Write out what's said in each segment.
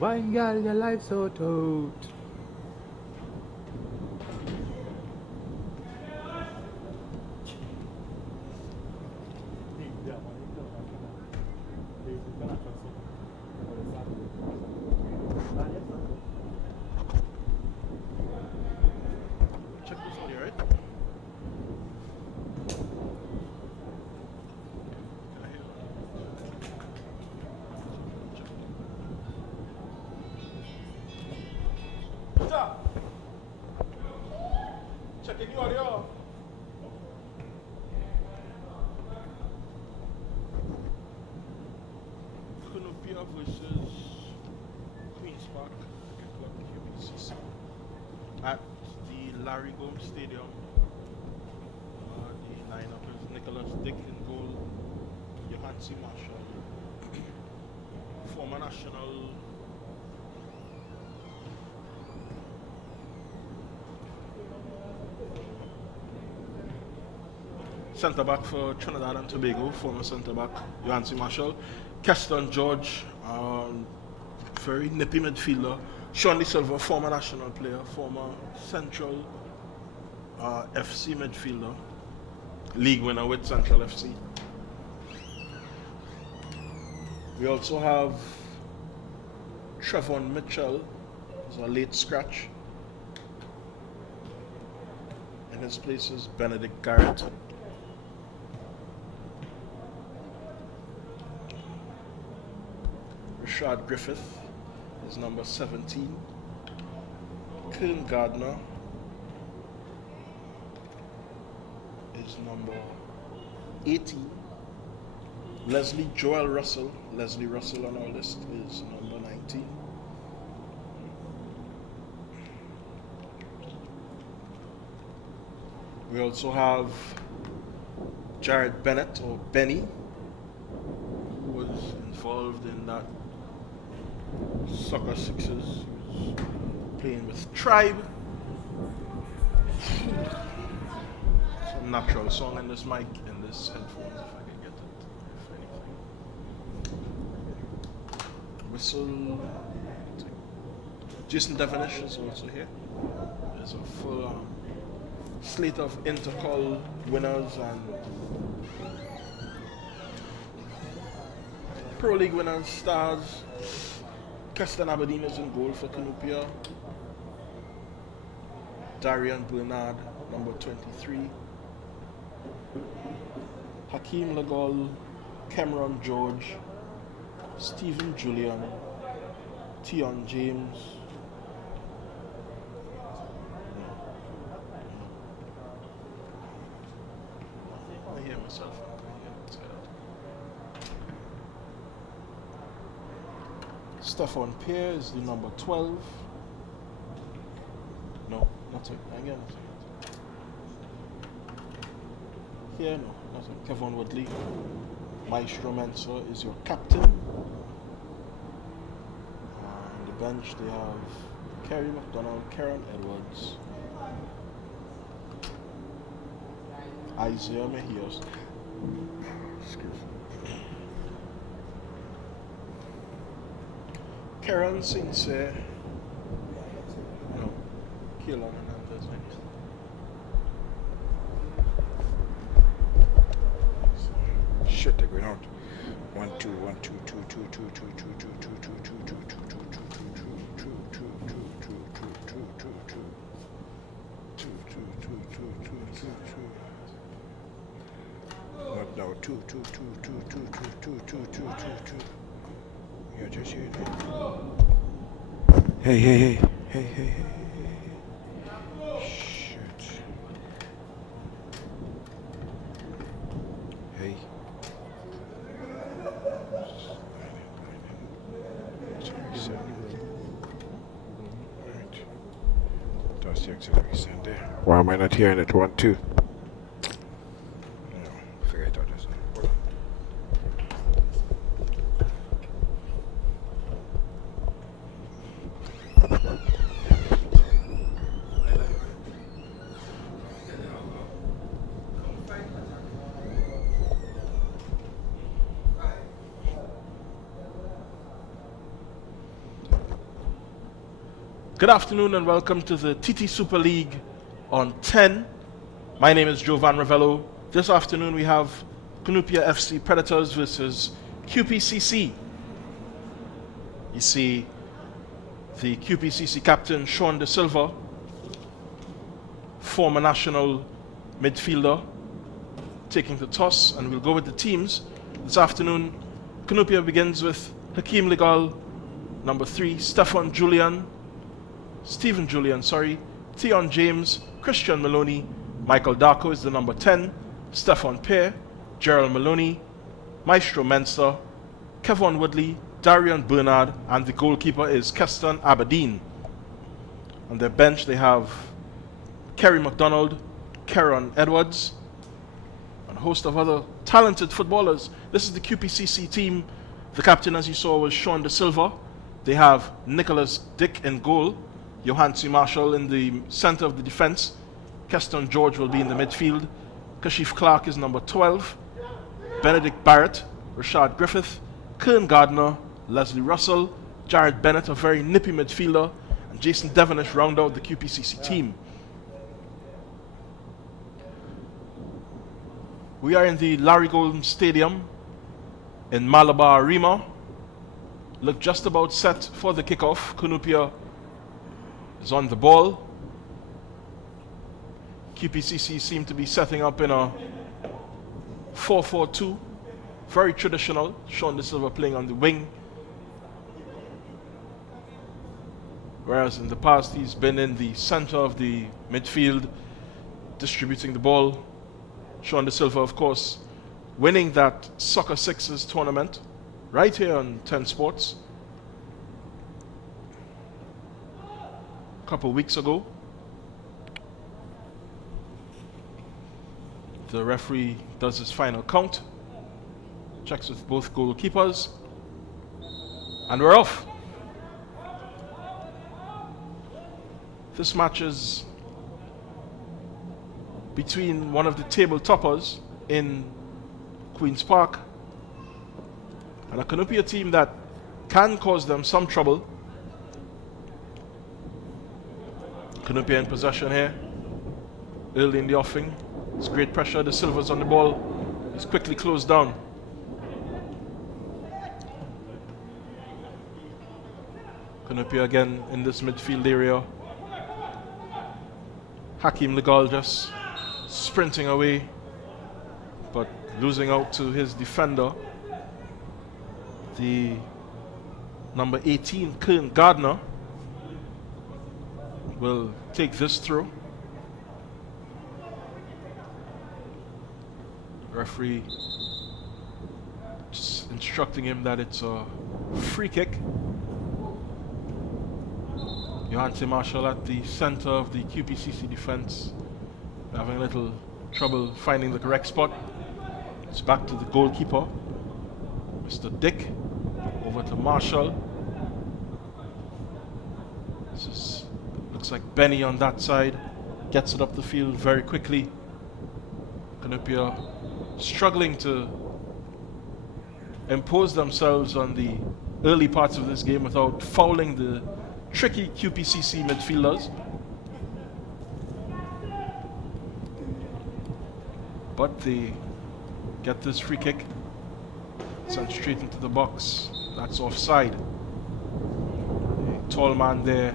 Why girl your life so toad? Check this audio, right? Can I hear it? Checking the audio. Cunupia versus Queen's Park Cricket Club QPCC at the Larry Gomes Stadium. The lineup is Nicholas Dick in goal, Johansi Marshall, former national centre back for Trinidad and Tobago, former centre back Johansi Marshall, Keston George, very nippy midfielder, Sean De Silva, former national player, former Central FC midfielder, league winner with Central FC. We also have Trevon Mitchell, who's a late scratch. In his place is Benedict Garrett. Rashad Griffith is number 17. Kern Gardner is number 18. Leslie Russell on our list is number 19. We also have Jared Bennett, or Benny, who was involved in that Soccer Sixes. He was playing with Tribe. Some natural song in this mic, in this headphones, if I can get it, if anything. Whistle. Jason Devonish is also here. There's a full slate of intercall winners and Pro League winners, stars. Keston Aberdeen is in goal for Cunupia. Darian Bernard, number 23. Hakeem Legol, Cameron George, Stephen Julian, Tion James. I hear myself. Stefan Peer is the number 12. No, not it. Again, here, no, not it. Kevin Woodley. Maestro Mensah is your captain. On the bench, they have Kerry McDonald, Karen Edwards, Isaiah Mejias. Excuse me. Karen Sincere. No. Keelan Hernandez. Shit, they're going out. 1 2 1 2 2 2 2 2 2 2 2 2 2 2 2 2 Not now. 2 2 2 2 2 2 2 2 2 2 2. Yeah, just here. Hey. Shit. Hey. That's the exit we send there. Why am I not hearing it? 1 2. Figure it out just now. Hold on. Good afternoon and welcome to the TT Super League on 10. My name is Jovan Ravello. This afternoon we have Cunupia FC Predators versus QPCC. You see the QPCC captain Sean De Silva, former national midfielder, taking the toss, and we'll go with the teams. This afternoon, Cunupia begins with Hakeem Legal, number 3, Stephen Julian, Theon James, Christian Maloney, Michael Darko is the number 10, Stefan Pear, Gerald Maloney, Maestro Menster, Kevon Woodley, Darian Bernard, and the goalkeeper is Keston Aberdeen. On their bench they have Kerry McDonald, Karen Edwards, and a host of other talented footballers. This is the QPCC team. The captain, as you saw, was Sean De Silva. They have Nicholas Dick in goal, Johansi Marshall in the center of the defense, Keston George will be in the midfield, Kashif Clark is number 12, Benedict Barrett, Rashad Griffith, Kern Gardner, Leslie Russell, Jared Bennett, a very nippy midfielder, and Jason Devonish round out the QPCC team. We are in the Larry Golden Stadium in Malabar Arima. Look just about set for the kickoff. Cunupia is on the ball. QPCC seem to be setting up in a 4-4-2. Very traditional. Sean De Silva playing on the wing. Whereas in the past he's been in the center of the midfield, distributing the ball. Sean De Silva, of course, winning that Soccer Sixes tournament right here on 10 Sports a couple weeks ago. The referee does his final count, checks with both goalkeepers, and we're off. This match is between one of the table toppers in Queen's Park and a Cunupia team that can cause them some trouble. Cunupia in possession here, early in the offing. It's great pressure. De Silva's on the ball. He's quickly closed down. Cunupia again in this midfield area. Hakeem Legal just sprinting away, but losing out to his defender, the number 18, Kern Gardner, will take this through. Referee just instructing him that it's a free kick. Johansi Marshall at the center of the QPCC defense, having a little trouble finding the correct spot. It's back to the goalkeeper, Mr. Dick, over to Marshall. Looks like Benny on that side, gets it up the field very quickly. Cunupia struggling to impose themselves on the early parts of this game without fouling the tricky QPCC midfielders. But they get this free kick, sent straight into the box. That's offside. A tall man there.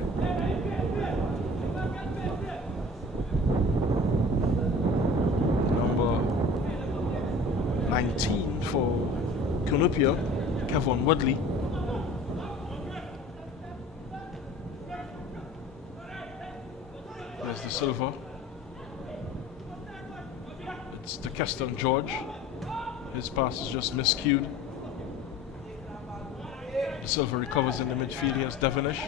Number 19 for Cunupia, Kevon Woodley. There's De Silva. It's to Keston George. His pass is just miscued. De Silva recovers in the midfield. He has Devonish.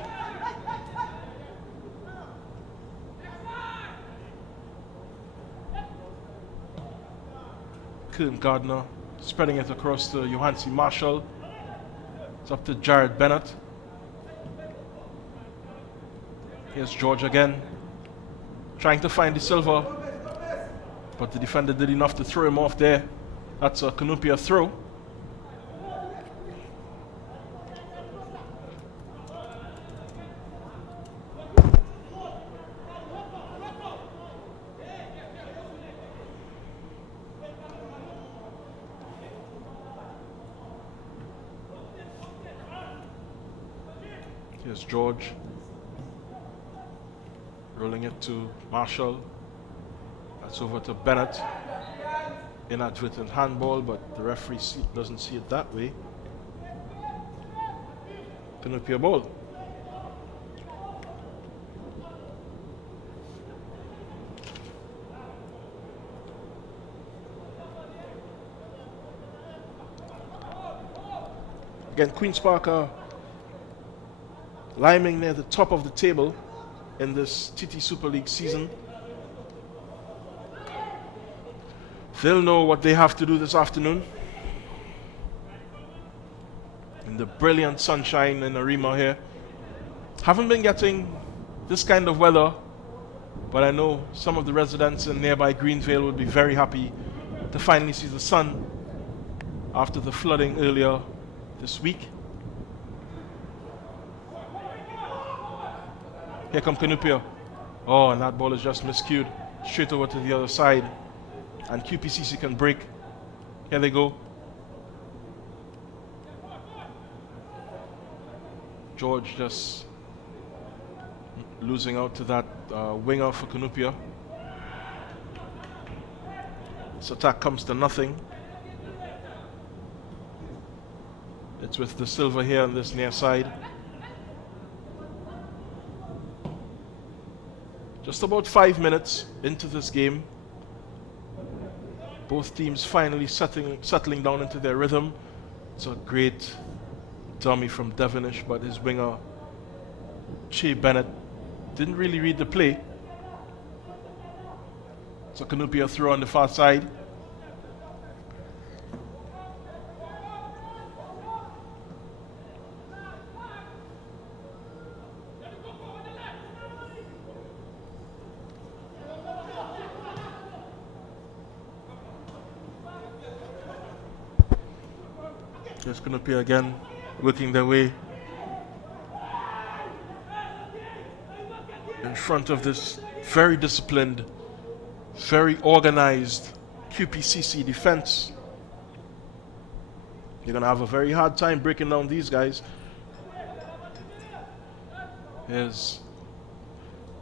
Kern Gardner spreading it across to Johansi Marshall. It's up to Jared Bennett. Here's George again, trying to find De Silva, but the defender did enough to throw him off there. That's a Cunupia throw. Here's George. Rolling it to Marshall. That's over to Bennett. Inadvertent handball, but the referee doesn't see it that way. Cunupia ball. Again, Queen's Park are liming near the top of the table in this TT Super League season. They'll know what they have to do this afternoon. In the brilliant sunshine in Arima here. Haven't been getting this kind of weather, but I know some of the residents in nearby Greenvale would be very happy to finally see the sun after the flooding earlier this week. Here come Cunupia. Oh, and that ball is just miscued. Straight over to the other side. And QPCC can break. Here they go. George just losing out to that winger for Cunupia. This attack comes to nothing. It's with the silver here on this near side. Just about 5 minutes into this game. Both teams finally settling down into their rhythm. It's a great dummy from Devonish, but his winger, Che Bennett, didn't really read the play. So Cunupia throw on the far side. There's Cunupia again, working their way in front of this very disciplined, very organized QPCC defense. You're going to have a very hard time breaking down these guys. Here's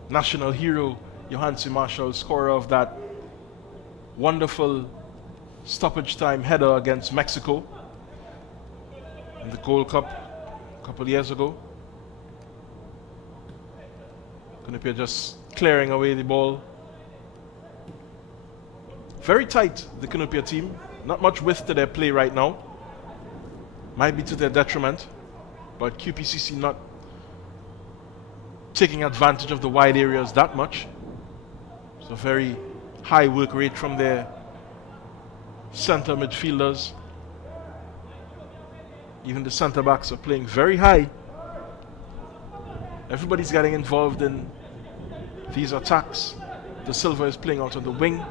national hero Johansi Marshall, scorer of that wonderful stoppage time header against Mexico in the Gold Cup a couple years ago. Cunupia just clearing away the ball. Very tight, the Cunupia team. Not much width to their play right now. Might be to their detriment, but QPCC not taking advantage of the wide areas that much. So very high work rate from their center midfielders. Even the center backs are playing very high. Everybody's getting involved in these attacks. The Silver is playing out on the wing.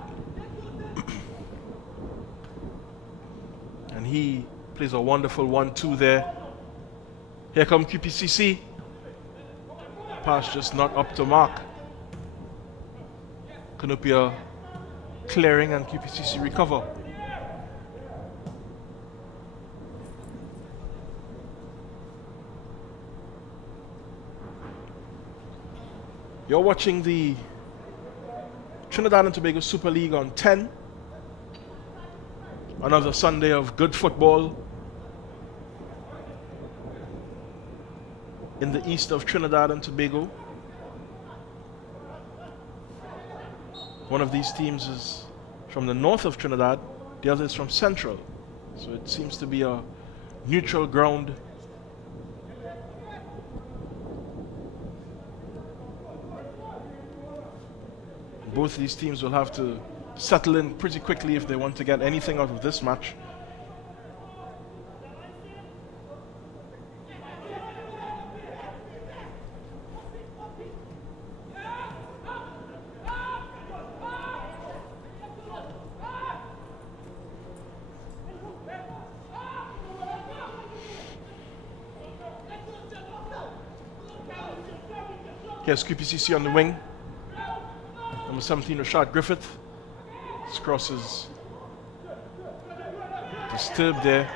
And he plays a wonderful 1-2 there. Here come QPCC. Pass just not up to mark. Cunupia clearing and QPCC recover. You're watching the Trinidad and Tobago Super League on TTEN. Another Sunday of good football in the east of Trinidad and Tobago. One of these teams is from the north of Trinidad, the other is from central. So it seems to be a neutral ground. Both these teams will have to settle in pretty quickly if they want to get anything out of this match. Here's QPCC on the wing. Number 17, Rashad Griffith. This cross is disturbed there.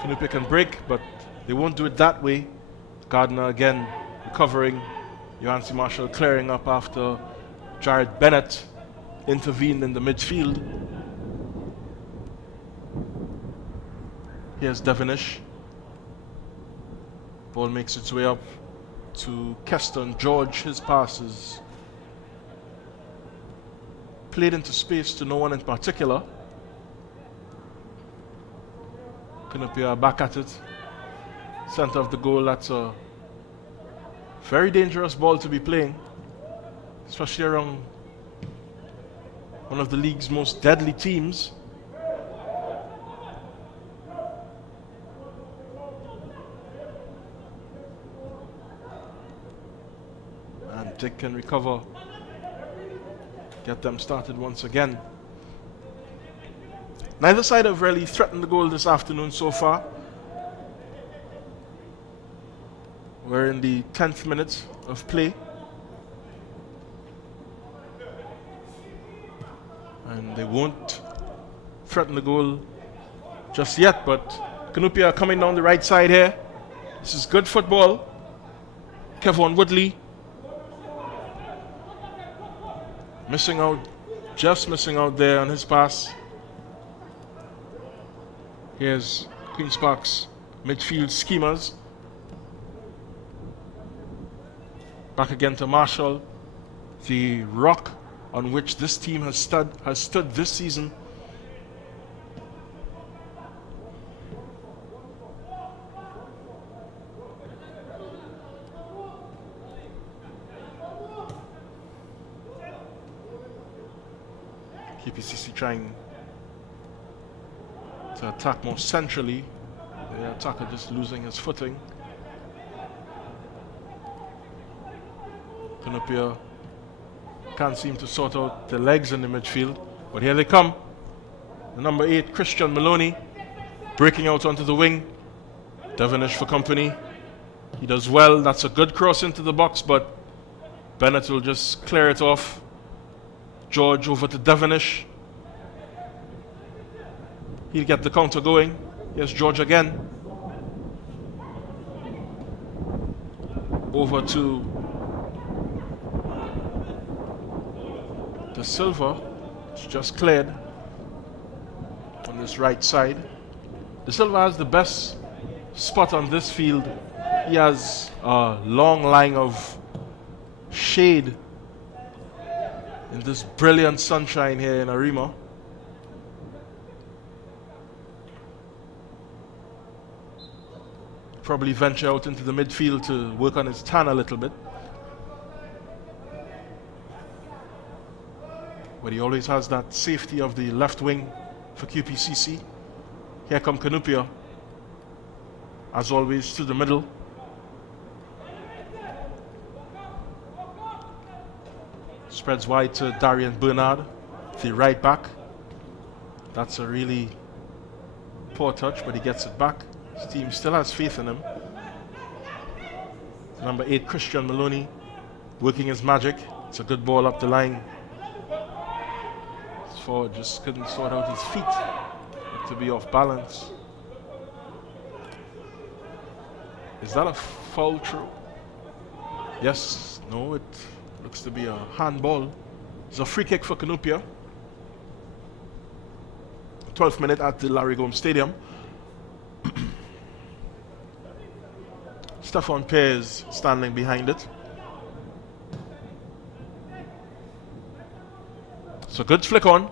Cunupia can break, but they won't do it that way. Gardner again recovering. Johansi Marshall clearing up after Jared Bennett intervened in the midfield. Here's Devonish. Ball makes its way up to Keston George. His pass is played into space to no one in particular. Cunupia back at it. Center of the goal. That's a very dangerous ball to be playing, especially around one of the league's most deadly teams. And Dick can recover, get them started once again. Neither side have really threatened the goal this afternoon so far. We're in the 10th minute of play. And they won't threaten the goal just yet, but Cunupia coming down the right side here. This is good football. Kevon Woodley missing out, just missing out there on his pass. Here's Queen's Park's midfield schemers. Back again to Marshall, the rock on which this team has stood this season. QPCC trying to attack more centrally. The attacker just losing his footing. Cunupia can't seem to sort out the legs in the midfield, but here they come. The number 8, Christian Maloney, breaking out onto the wing. Devonish for company. He does well. That's a good cross into the box, but Bennett will just clear it off. George over to Devonish. He'll get the counter going. Here's George again. Over to De Silva. It's just cleared on this right side. De Silva has the best spot on this field. He has a long line of shade in this brilliant sunshine here in Arima. Probably venture out into the midfield to work on his tan a little bit. But he always has that safety of the left wing for QPCC. Here come Cunupia. As always, to the middle. Spreads wide to Darian Bernard, the right back. That's a really poor touch, but he gets it back. His team still has faith in him. Number 8, Christian Maloney, working his magic. It's a good ball up the line. His forward just couldn't sort out his feet, to be off balance. Is that a foul throw? Yes, no, it looks to be a handball. It's a free kick for Cunupia. 12th minute at the Larry Gomes Stadium. Stefan Pears standing behind it. It's a good flick on.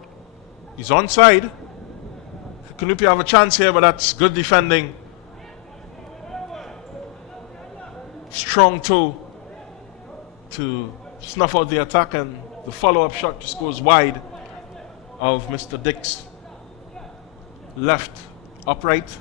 He's onside. Cunupia have a chance here, but that's good defending. Strong toe to snuff out the attack, and the follow-up shot just goes wide of Mr. Dick's left upright.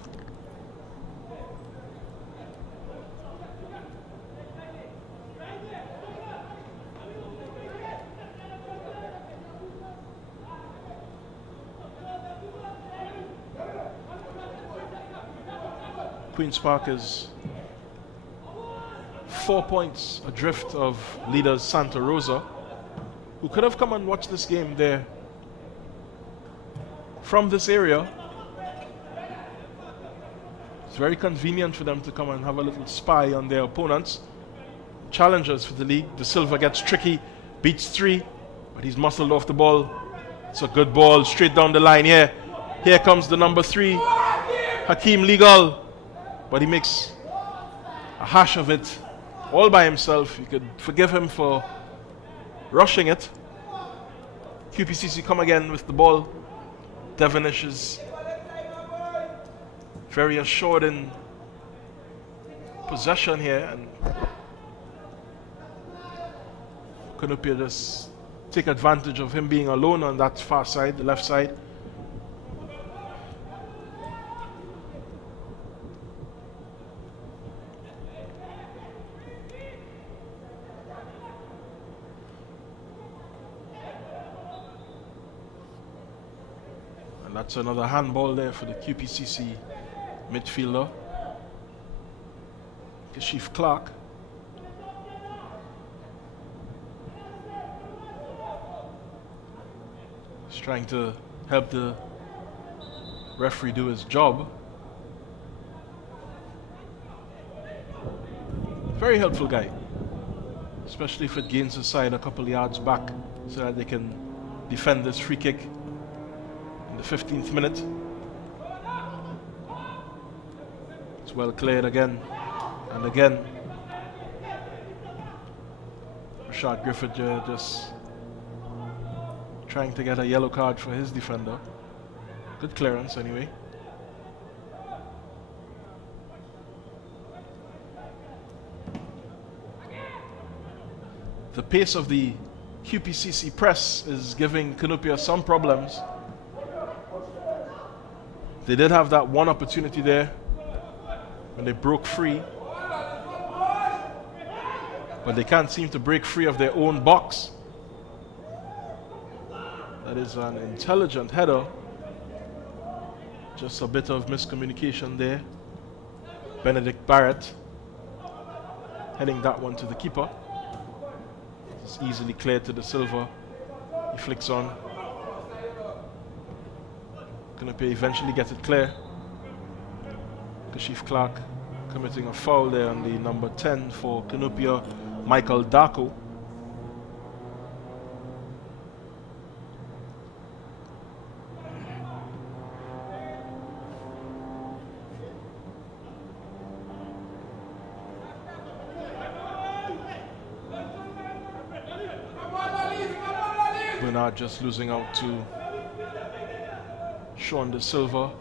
Queen's Park is 4 points adrift of leaders Santa Rosa, who could have come and watched this game there from this area. It's very convenient for them to come and have a little spy on their opponents. challengers for the league. De Silva gets tricky, beats 3, but he's muscled off the ball. It's a good ball straight down the line here. Here comes the number 3, Hakeem Legal, but he makes a hash of it all by himself. You could forgive him for rushing it. QPCC come again with the ball. Devonish is very assured in possession here, and Cunupia just take advantage of him being alone on that far side, the left side. And that's another handball there for the QPCC midfielder, Kashif Clark. He's trying to help the referee do his job. Very helpful guy, especially if it gains the side a couple yards back so that they can defend this free kick in the 15th minute. It's well cleared again and again. Rashad Griffith just trying to get a yellow card for his defender. Good clearance anyway. The pace of the QPCC press is giving Cunupia some problems. They did have that one opportunity there when they broke free, but they can't seem to break free of their own box. That is an intelligent header. Just a bit of miscommunication there. Benedict Barrett heading that one to the keeper. It's easily cleared to De Silva. He flicks on. Cunupia eventually gets it clear. Kashif Clark committing a foul there on the number 10 for Cunupia, Michael Darko. Bernard just losing out to Sean De Silva,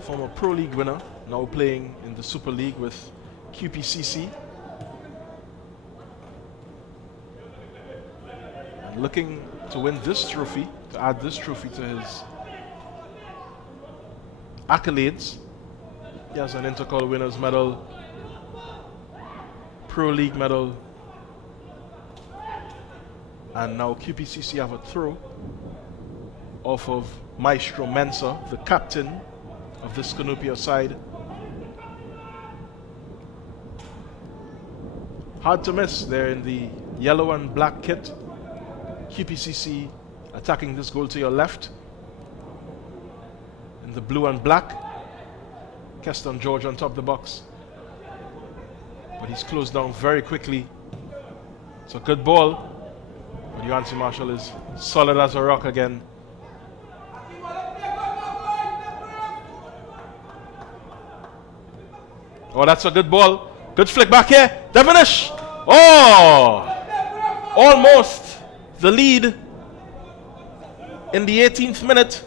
former Pro League winner, now playing in the Super League with QPCC. And looking to win this trophy, to add this trophy to his accolades. He has an Intercol Winners Medal, Pro League medal, and now QPCC have a throw off of Maestro Mensah, the captain of this Cunupia side. Hard to miss there in the yellow and black kit. QPCC attacking this goal to your left. In the blue and black, Keston George on top of the box. But he's closed down very quickly. It's a good ball. But Yuancy Marshall is solid as a rock again. Oh, that's a good ball. Good flick back here. Devonish. Oh! Almost the lead in the 18th minute.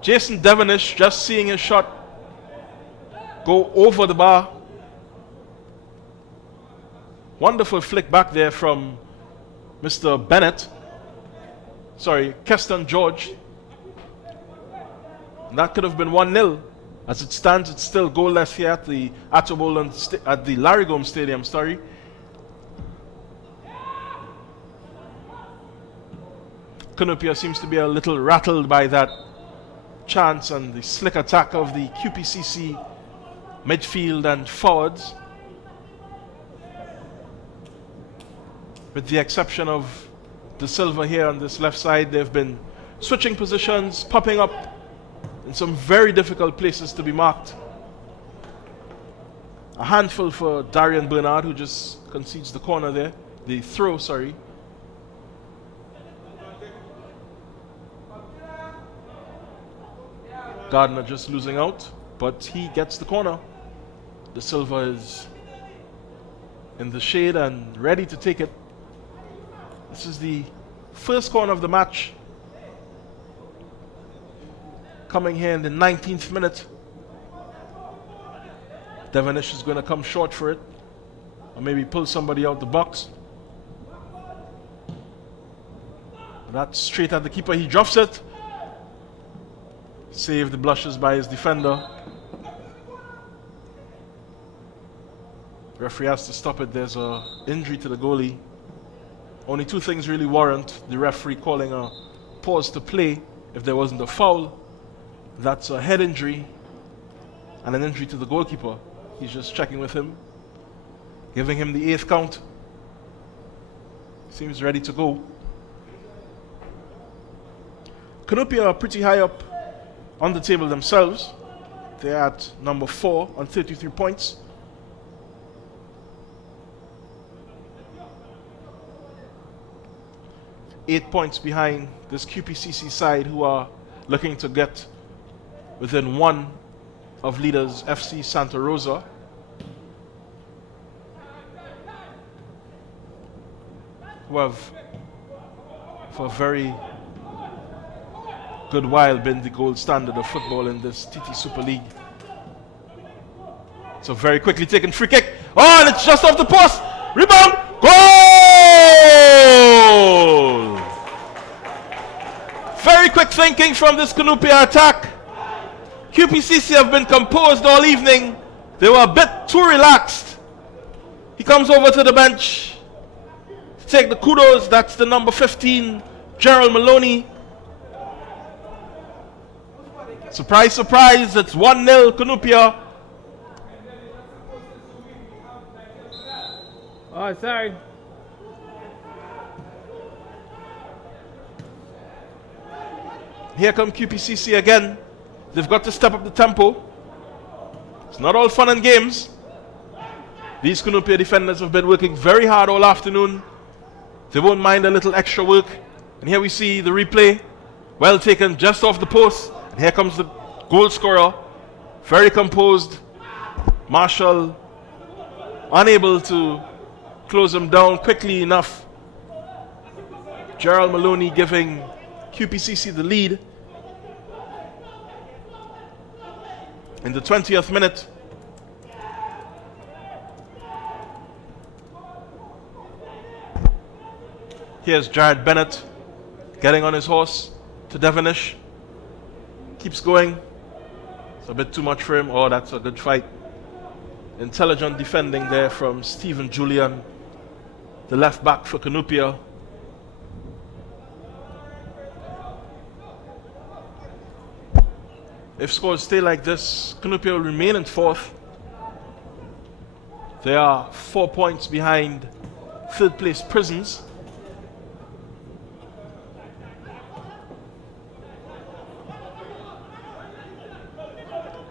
Jason Devonish just seeing his shot go over the bar. Wonderful flick back there from Mr. Bennett. Sorry, Keston George. And that could have been 1-0. As it stands, it's still goalless here at the at the Larrigome Stadium. Sorry. Cunupia seems to be a little rattled by that chance and the slick attack of the QPCC midfield and forwards. With the exception of De Silva here on this left side, they've been switching positions, popping up in some very difficult places to be marked. A handful for Darian Bernard, who just concedes the corner there. The throw, sorry. Gardner just losing out, but he gets the corner. De Silva is in the shade and ready to take it. This is the first corner of the match. Coming here in the 19th minute. Devonish is going to come short for it. Or maybe pull somebody out the box. That's straight at the keeper. He drops it. Saved the blushes by his defender. Referee has to stop it. There's an injury to the goalie. Only two things really warrant the referee calling a pause to play if there wasn't a foul. That's a head injury and an injury to the goalkeeper. He's just checking with him, giving him the 8th count. Seems ready to go. Cunupia are pretty high up on the table themselves. They're at number 4 on 33 points. Eight points behind this QPCC side, who are looking to get within one of leaders FC Santa Rosa. Who have for a very good while been the gold standard of football in this TT Super League. So very quickly taken free kick. Oh, and it's just off the post. Rebound. Goal! Very quick thinking from this Cunupia attack. QPCC have been composed all evening. They were a bit too relaxed. He comes over to the bench to take the kudos. That's the number 15, Gerald Maloney. Surprise, surprise, it's 1-0 Cunupia. Oh, sorry. Here come QPCC again. They've got to step up the tempo. It's not all fun and games. These Cunupia defenders have been working very hard all afternoon. They won't mind a little extra work. And here we see the replay. Well taken, just off the post. And here comes the goal scorer. Very composed. Marshall unable to close him down quickly enough. Gerald Maloney giving QPCC the lead. In the 20th minute. Here's Jared Bennett getting on his horse to Devonish. Keeps going. It's a bit too much for him. Oh, that's a good fight. Intelligent defending there from Stephen Julian, the left back for Cunupia. If scores stay like this, Cunupia will remain in 4th. They are 4 points behind 3rd place Prisons.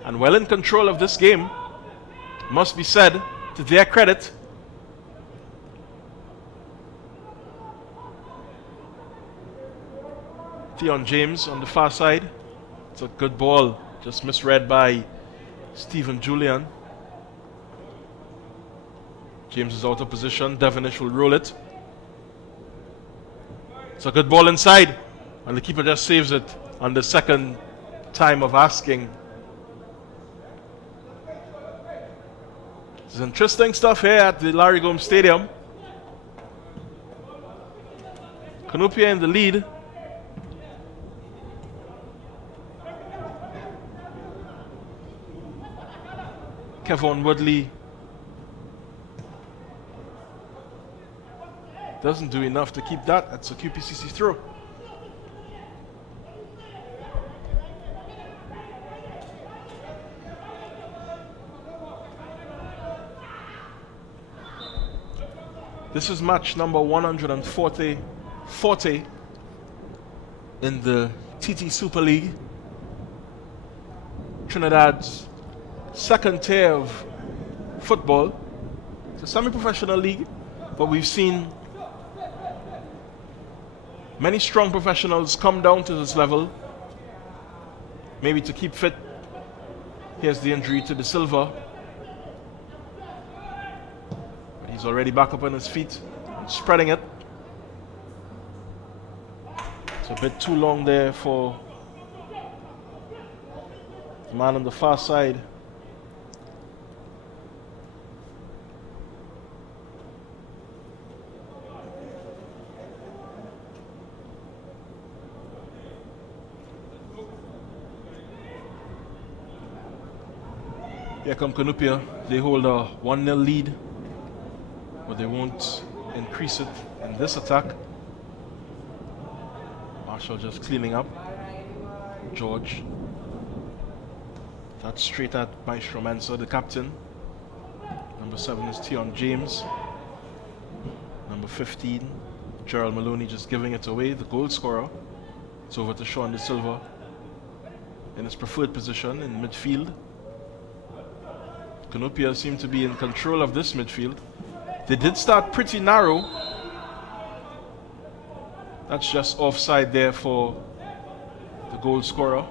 And well in control of this game, must be said, to their credit. Theon James on the far side. It's a good ball, just misread by Stephen Julian. James is out of position. Devonish will roll it. It's a good ball inside, and the keeper just saves it on the second time of asking. This is interesting stuff here at the Larry Gomes Stadium. Cunupia in the lead. Kevon Woodley doesn't do enough to keep that. That's a QPCC throw. This is match number 140 in the TT Super League. Trinidad's second tier of football. It's a semi-professional league, but we've seen many strong professionals come down to this level, maybe to keep fit. Here's the injury to De Silva. But he's already back up on his feet and spreading it. It's a bit too long there for the man on the far side. Here come Cunupia. They hold a 1-0 lead, but they won't increase it in this attack. Marshall just cleaning up. George. That's straight at Maestro Mensah, the captain. Number 7 is TTEN James. Number 15, Gerald Maloney, just giving it away, the goal scorer. It's over to Sean De Silva in his preferred position in midfield. Cunupia seem to be in control of this midfield. They did start pretty narrow. That's just offside there for the goal scorer.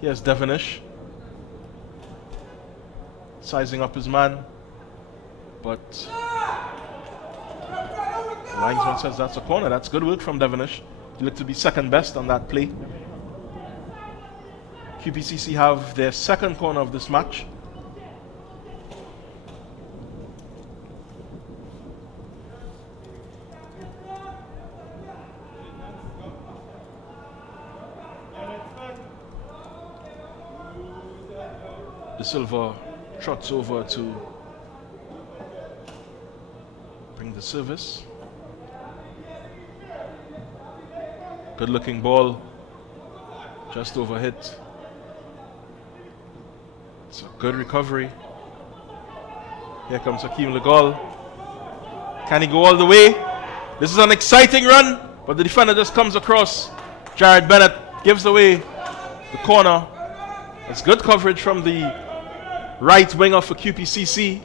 Here's Devonish, sizing up his man, but the linesman says that's a corner. That's good work from Devonish. He looked to be second best on that play. QPCC have their second corner of this match. De Silva trots over to bring the service. Good looking ball, just overhit. It's a good recovery. Here comes Hakeem Legal. Can he go all the way? This is an exciting run, but the defender just comes across. Jared Bennett gives away the corner. It's good coverage from the right winger for QPCC.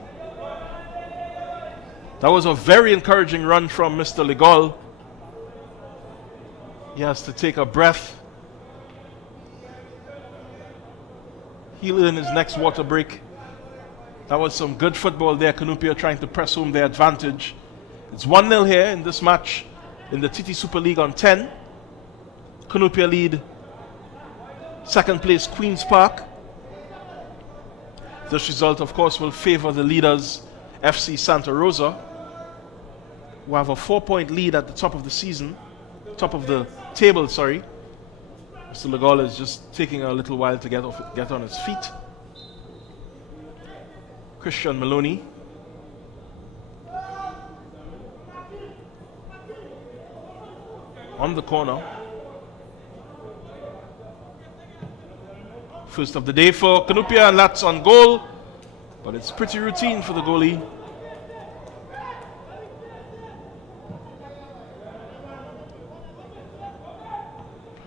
That was a very encouraging run from Mr. Legal. He has to take a breath. He'll earn his next water break. That was some good football there. Cunupia trying to press home their advantage. It's 1-0 here in this match in the TT Super League on 10. Cunupia lead. Second place, Queen's Park. This result, of course, will favor the leaders, FC Santa Rosa, who have a 4-point lead at the top of the season, top of the table, sorry. Mr. Legal is just taking a little while to get on his feet. Christian Maloney. On the corner. First of the day for Cunupia, and that's on goal. But it's pretty routine for the goalie.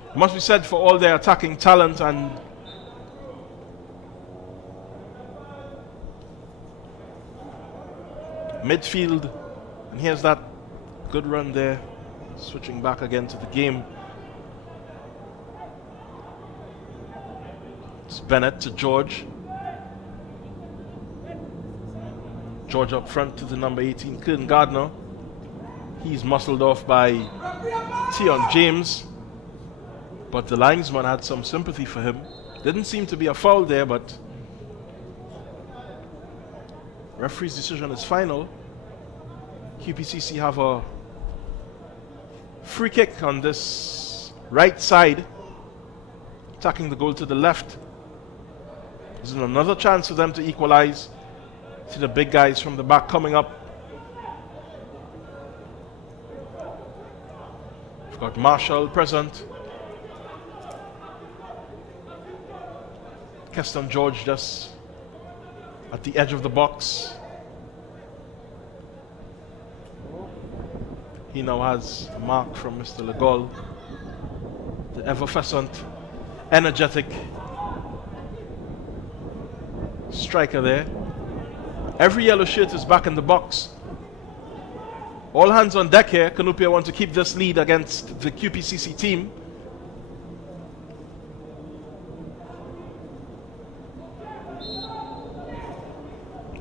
It must be said for all their attacking talent and midfield. And here's that good run there. Switching back again to the game. It's Bennett to George. George up front to the number 18, Curtin Gardner. He's muscled off by TTEN James. But the linesman had some sympathy for him. Didn't seem to be a foul there, but referee's decision is final. QPCC have a free kick on this right side, attacking the goal to the left. This is another chance for them to equalize. See the big guys from the back coming up. We've got Marshall present. Keston George just at the edge of the box. He now has a mark from Mr. Legal, the effervescent, energetic striker there. Every yellow shirt is back in the box. All hands on deck here. Cunupia want to keep this lead against the QPCC team.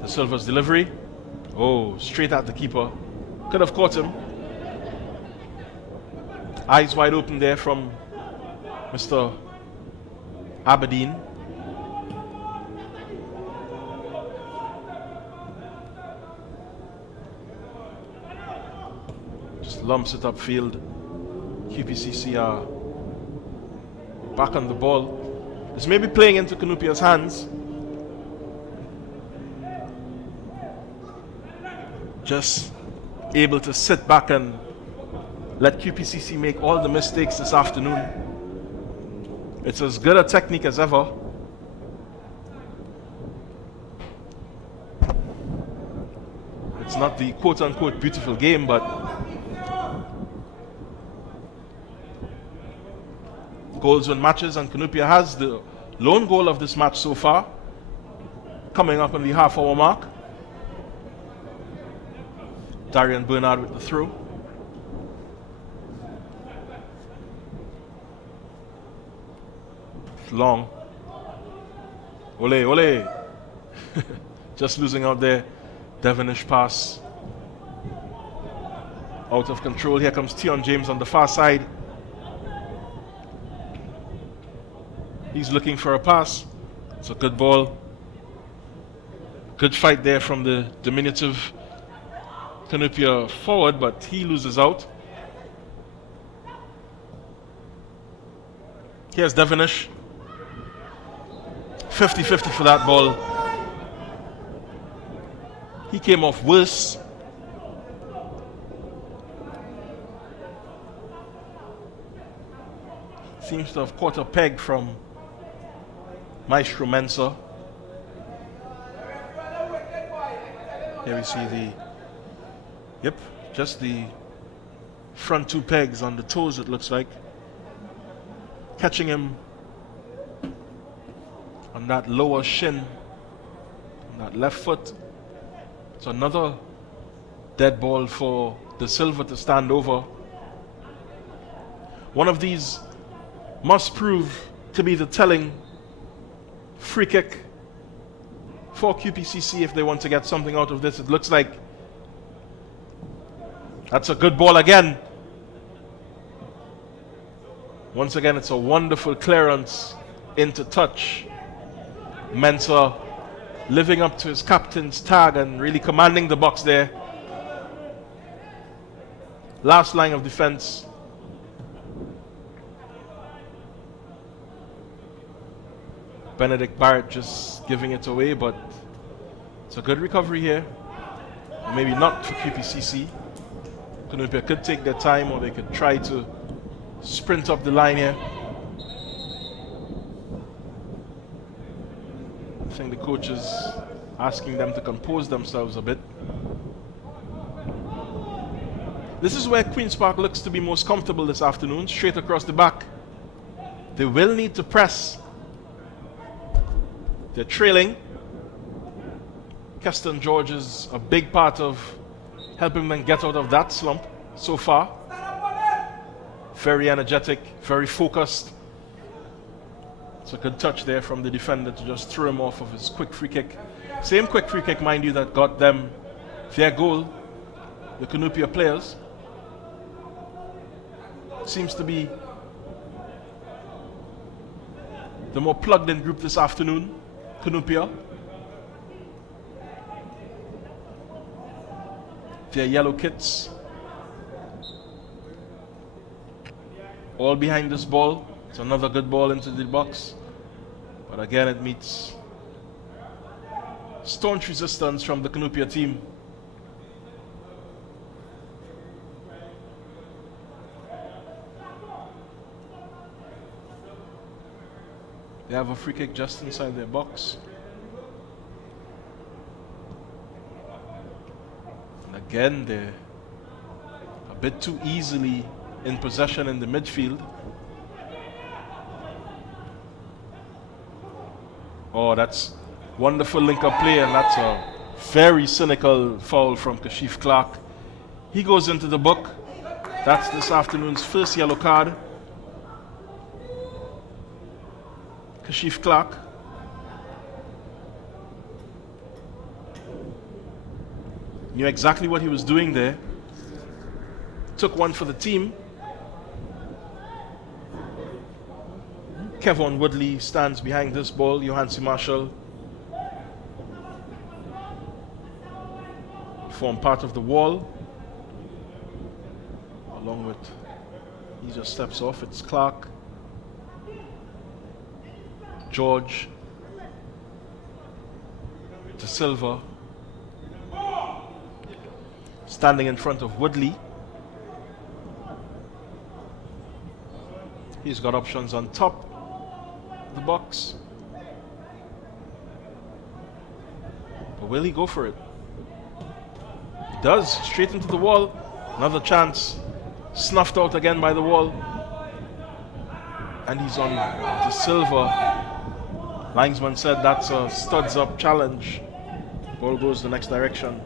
The Silver's delivery. Oh, straight at the keeper. Could have caught him. Eyes wide open there from Mr. Aberdeen. Just lumps it upfield. QPCC are back on the ball. This may be playing into Cunupia's hands. Just able to sit back and let QPCC make all the mistakes this afternoon. It's as good a technique as ever. It's not the quote-unquote beautiful game, but goals win matches, and Cunupia has the lone goal of this match so far, coming up on the half-hour mark. Darian Bernard with the throw. Long. Ole, ole. Just losing out there. Devonish pass. Out of control. Here comes Tion James on the far side. He's looking for a pass. It's a good ball. Good fight there from the diminutive Cunupia forward, but he loses out. Here's Devonish. 50-50 for that ball. He came off worse. Seems to have caught a peg from Maestro Mensah. Here we see just the front two pegs on the toes, it looks like. Catching him on that lower shin, on that left foot. It's another dead ball for the Silver to stand over. One of these must prove to be the telling free kick for QPCC if they want to get something out of this. It looks like that's a good ball again. Once again, it's a wonderful clearance into touch. Mensah living up to his captain's tag and really commanding the box there. Last line of defense. Benedict Barrett just giving it away, but it's a good recovery here. Maybe not for QPCC. Cunupia could take their time, or they could try to sprint up the line here. I think the coach is asking them to compose themselves a bit. This is where Queen's Park looks to be most comfortable this afternoon, straight across the back. They will need to press. They're trailing. Keston George is a big part of helping them get out of that slump so far. Very energetic, very focused. It's a good touch there from the defender to just throw him off of his quick free kick. Same quick free kick, mind you, that got them their goal, the Cunupia players. Seems to be the more plugged in group this afternoon, Cunupia. Their yellow kits. All behind this ball. It's another good ball into the box. But again, it meets staunch resistance from the Cunupia team. They have a free kick just inside their box. And again, they're a bit too easily in possession in the midfield. Oh, that's Wonderful link-up play, and that's a very cynical foul from Kashif Clark. He goes into the book. That's this afternoon's first yellow card. Kashif Clark. Knew exactly what he was doing there. Took one for the team. Kevon Woodley stands behind this ball. Johansi Marshall form part of the wall. Along with, he just steps off. It's Clark, George, De Silva, standing in front of Woodley. He's got options on top of the box. But will he go for it? He does, straight into the wall. Another chance. Snuffed out again by the wall. And he's on De Silva. Linesman said that's a studs up challenge. Ball goes the next direction.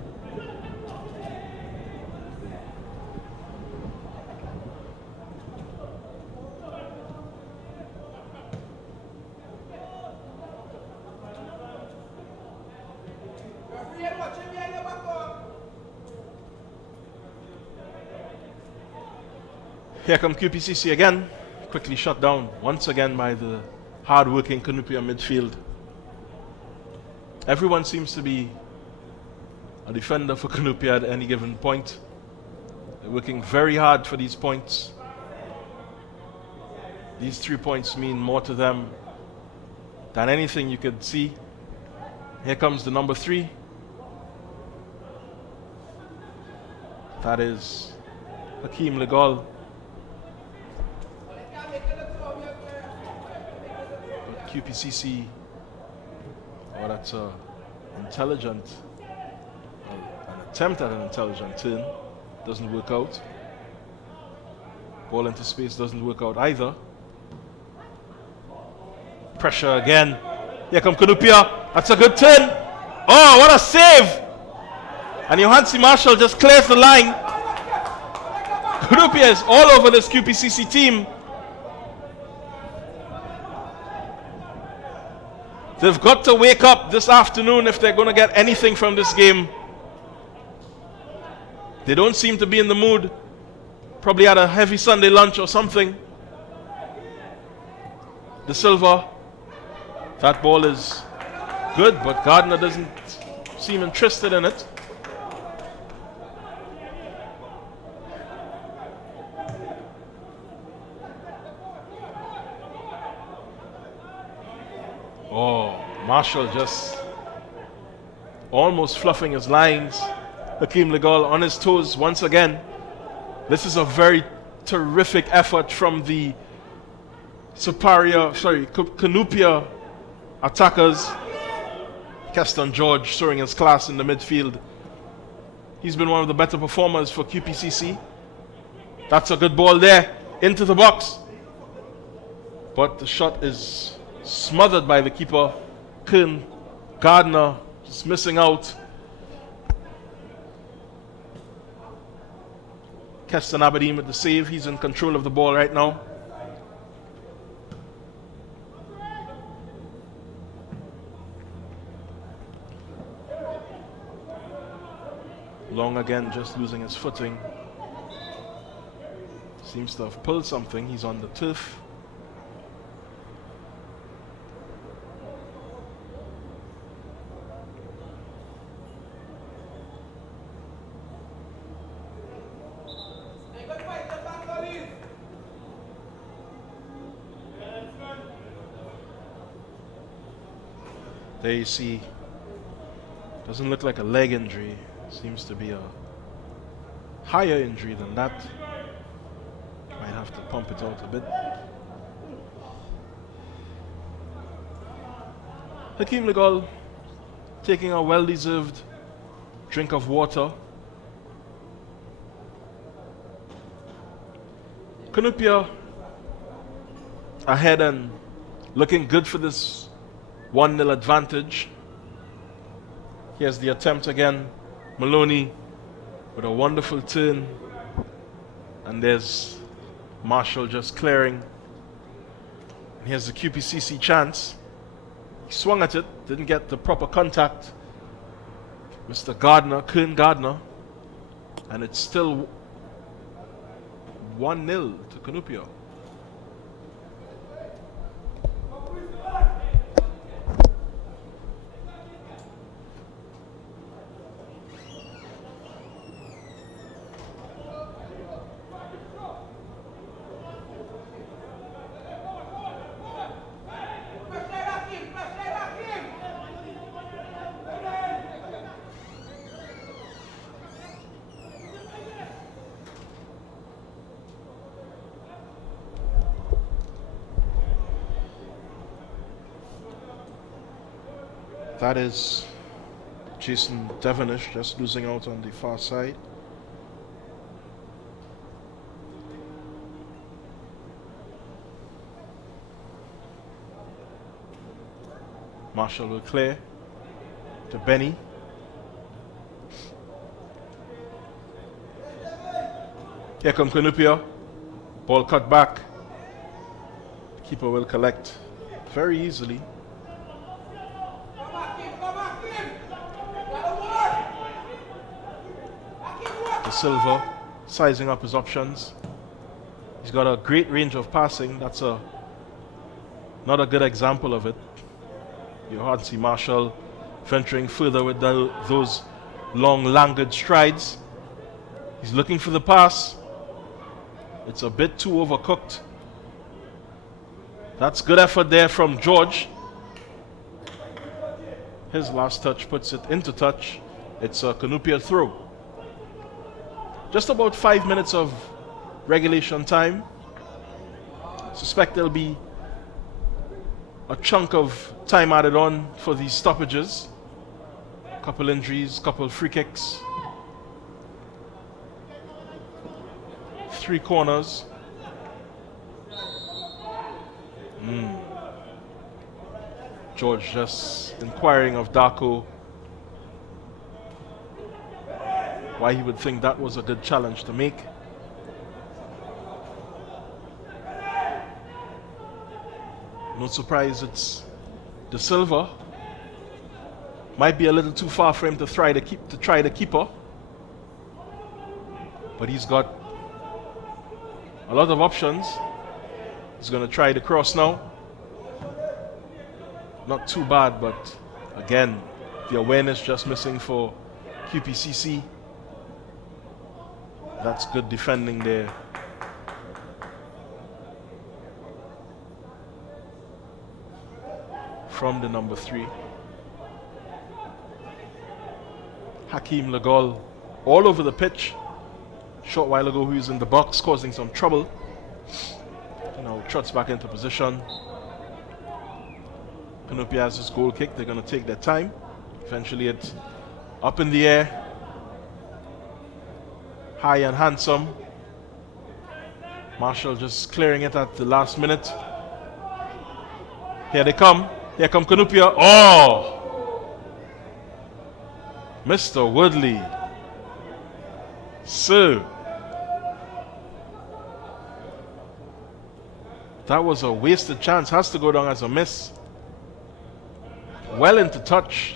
Here come QPCC again, quickly shut down once again by the hard-working Cunupia midfield. Everyone seems to be a defender for Cunupia at any given point. They're working very hard for these points. These 3 points mean more to them than anything you could see. Here comes the number 3. That is Hakeem Legal. QPCC, oh, that's intelligent, an attempt at an intelligent turn, doesn't work out. Ball into space doesn't work out either. Pressure again. Here come Cunupia. That's a good turn. Oh, what a save! And Johansi Marshall just clears the line. Cunupia is all over this QPCC team. They've got to wake up this afternoon if they're going to get anything from this game. They don't seem to be in the mood. Probably had a heavy Sunday lunch or something. De Silva. That ball is good, but Gardner doesn't seem interested in it. Oh, Marshall just almost fluffing his lines. Hakeem Legal on his toes once again. This is a very terrific effort from the Cunupia attackers. Keston George showing his class in the midfield. He's been one of the better performers for QPCC. That's a good ball there into the box. But the shot is smothered by the keeper. Gardner just missing out. Keston Aberdeen with the save. He's in control of the ball right now. Long again, just losing his footing. Seems to have pulled something. He's on the turf. There you see, doesn't look like a leg injury. Seems to be a higher injury than that. Might have to pump it out a bit. Hakeem Legal taking a well-deserved drink of water. Cunupia ahead and looking good for this 1-0 advantage. Here's the attempt again. Maloney with a wonderful turn. And there's Marshall just clearing. And here's the QPCC chance. He swung at it, didn't get the proper contact. Mr. Gardner, Kern Gardner. And it's still 1-0 to Cunupia. That is Jason Devonish just losing out on the far side. Marshall will clear to Benny. Here come Cunupia. Ball cut back. Keeper will collect very easily. Silva sizing up his options. He's got a great range of passing. That's not a good example of it. You hardly see Marshall venturing further with those long, languid strides. He's looking for the pass. It's a bit too overcooked. That's good effort there from George. His last touch puts it into touch. It's a Cunupia throw. Just about 5 minutes of regulation time. Suspect there'll be a chunk of time added on for these stoppages. Couple injuries, couple free kicks. 3 corners. George just inquiring of Darko why he would think that was a good challenge to make. No surprise it's De Silva. Might be a little too far for him to try the keeper. But he's got a lot of options. He's going to try the cross now. Not too bad, but again, the awareness just missing for QPCC. That's good defending there. From the number 3. Hakeem Lagol all over the pitch. Short while ago he was in the box causing some trouble. Now trots back into position. Cunupia has his goal kick. They're going to take their time. Eventually it's up in the air. High and handsome. Marshall just clearing it at the last minute. Here they come. Here come Cunupia. Oh! Mr. Woodley. Sir. That was a wasted chance. Has to go down as a miss. Well into touch.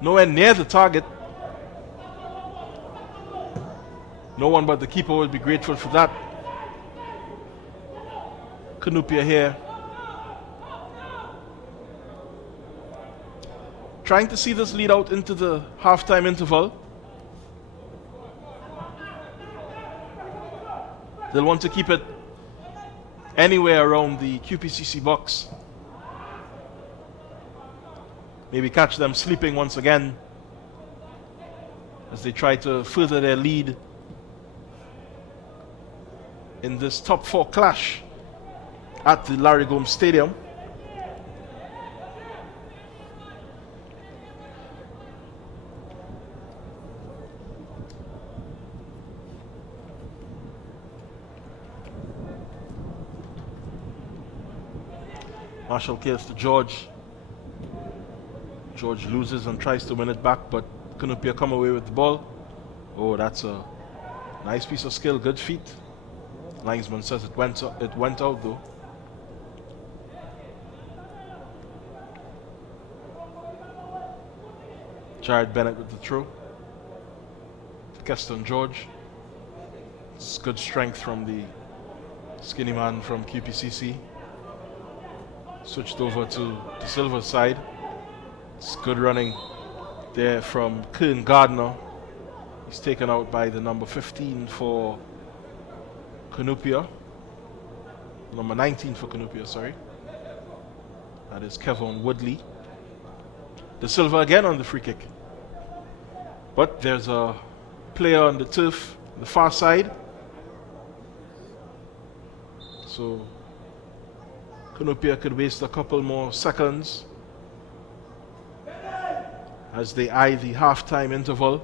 Nowhere near the target. No one but the keeper will be grateful for that. Cunupia here. Trying to see this lead out into the halftime interval. They'll want to keep it anywhere around the QPCC box. Maybe catch them sleeping once again as they try to further their lead in this top 4 clash at the Larry Gomes Stadium. Marshall kills to George. George loses and tries to win it back, but Cunupia come away with the ball. Oh, that's a nice piece of skill, good feet. Linesman says it went out though. Jared Bennett with the throw. Keston George. It's good strength from the skinny man from QPCC. Switched over to the Silver side. It's good running there from Kern Gardner. He's taken out by the number 15 for Cunupia. Number 19 for Cunupia, sorry. That is Kevin Woodley. The Silver again on the free kick. But there's a player on the turf, the far side. So Cunupia could waste a couple more seconds as they eye the half-time interval.